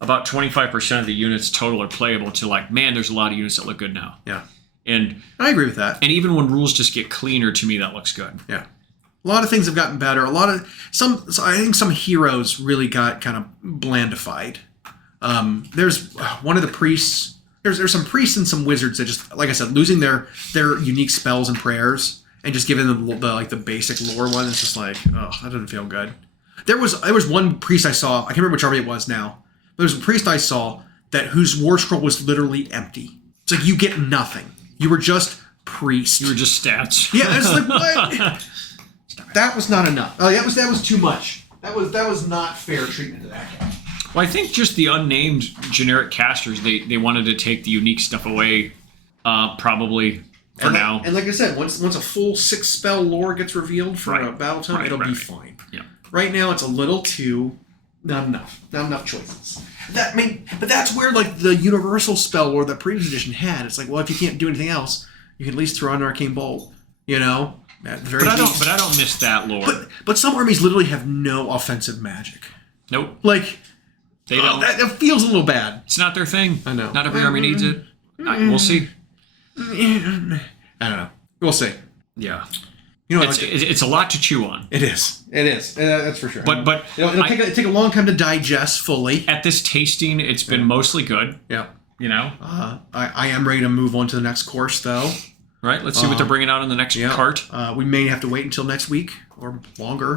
about 25% of the units total are playable to like, man, there's a lot of units that look good now. Yeah. And I agree with that. And even when rules just get cleaner, to me, that looks good. Yeah. A lot of things have gotten better. I think some heroes really got kind of blandified. There's one of the priests. There's some priests and some wizards that just, like I said, losing their unique spells and prayers and just giving them the basic lore one. It's just like, oh, that doesn't feel good. There was one priest I saw. I can't remember which army it was now. But there's a priest I saw whose war scroll was literally empty. It's like you get nothing. You were just priest. You were just stats. Yeah, it's like what? That was not enough. Oh, that was too much. That was not fair treatment to that guy. Well, I think just the unnamed generic casters, they wanted to take the unique stuff away, probably for now. And like I said, once a full 6 spell lore gets revealed for a battle time, it'll be fine. Yeah. Right now, it's a little too not enough choices. But that's where like the universal spell lore that previous edition had. It's like, well, if you can't do anything else, you can at least throw an arcane bolt. You know. At the very least. But I don't miss that lore. But some armies literally have no offensive magic. Nope. Like. They don't. That feels a little bad. It's not their thing. I know. Not every army needs it. We'll see. I don't know. We'll see. Yeah. You know, it's a lot to chew on. It is. That's for sure. But it'll take a long time to digest fully. At this tasting, it's been mostly good. Yeah. You know. I am ready to move on to the next course, though. Right. Let's see what they're bringing out in the next cart. We may have to wait until next week or longer,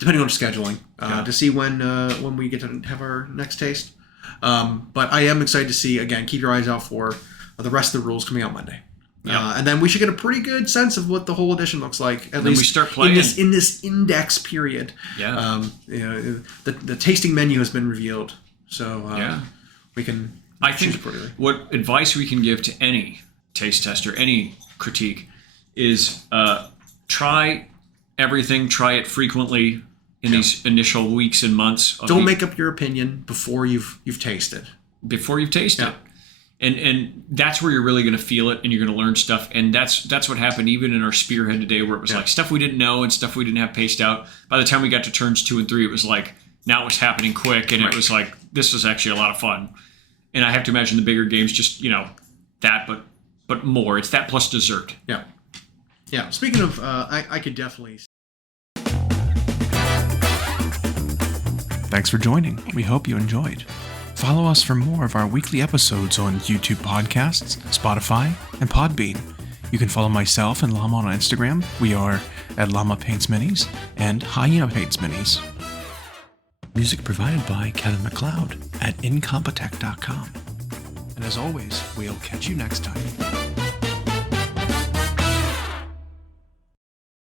depending on scheduling, to see when we get to have our next taste. But I am excited to see, again, keep your eyes out for the rest of the rules coming out Monday. And then we should get a pretty good sense of what the whole edition looks like. At least we start playing in this index period. Yeah. The tasting menu has been revealed, so we can. I think what advice we can give to any taste tester, any critique, is try everything, try it frequently in these initial weeks and months. Don't make up your opinion before you've tasted. Before you've tasted. Yeah. And that's where you're really going to feel it, and you're going to learn stuff. And that's what happened even in our Spearhead today, where it was like stuff we didn't know and stuff we didn't have paced out. By the time we got to turns 2 and 3, it was like, now it was happening quick, and it was like, this was actually a lot of fun. And I have to imagine the bigger games just, that, but more. It's that plus dessert. Yeah. Yeah. Speaking of, I could definitely. Thanks for joining. We hope you enjoyed. Follow us for more of our weekly episodes on YouTube podcasts, Spotify, and Podbean. You can follow myself and Llama on Instagram. We are at Llama Paints Minis and Hyena Paints Minis. Music provided by Kevin MacLeod at incompetech.com. And as always, we'll catch you next time.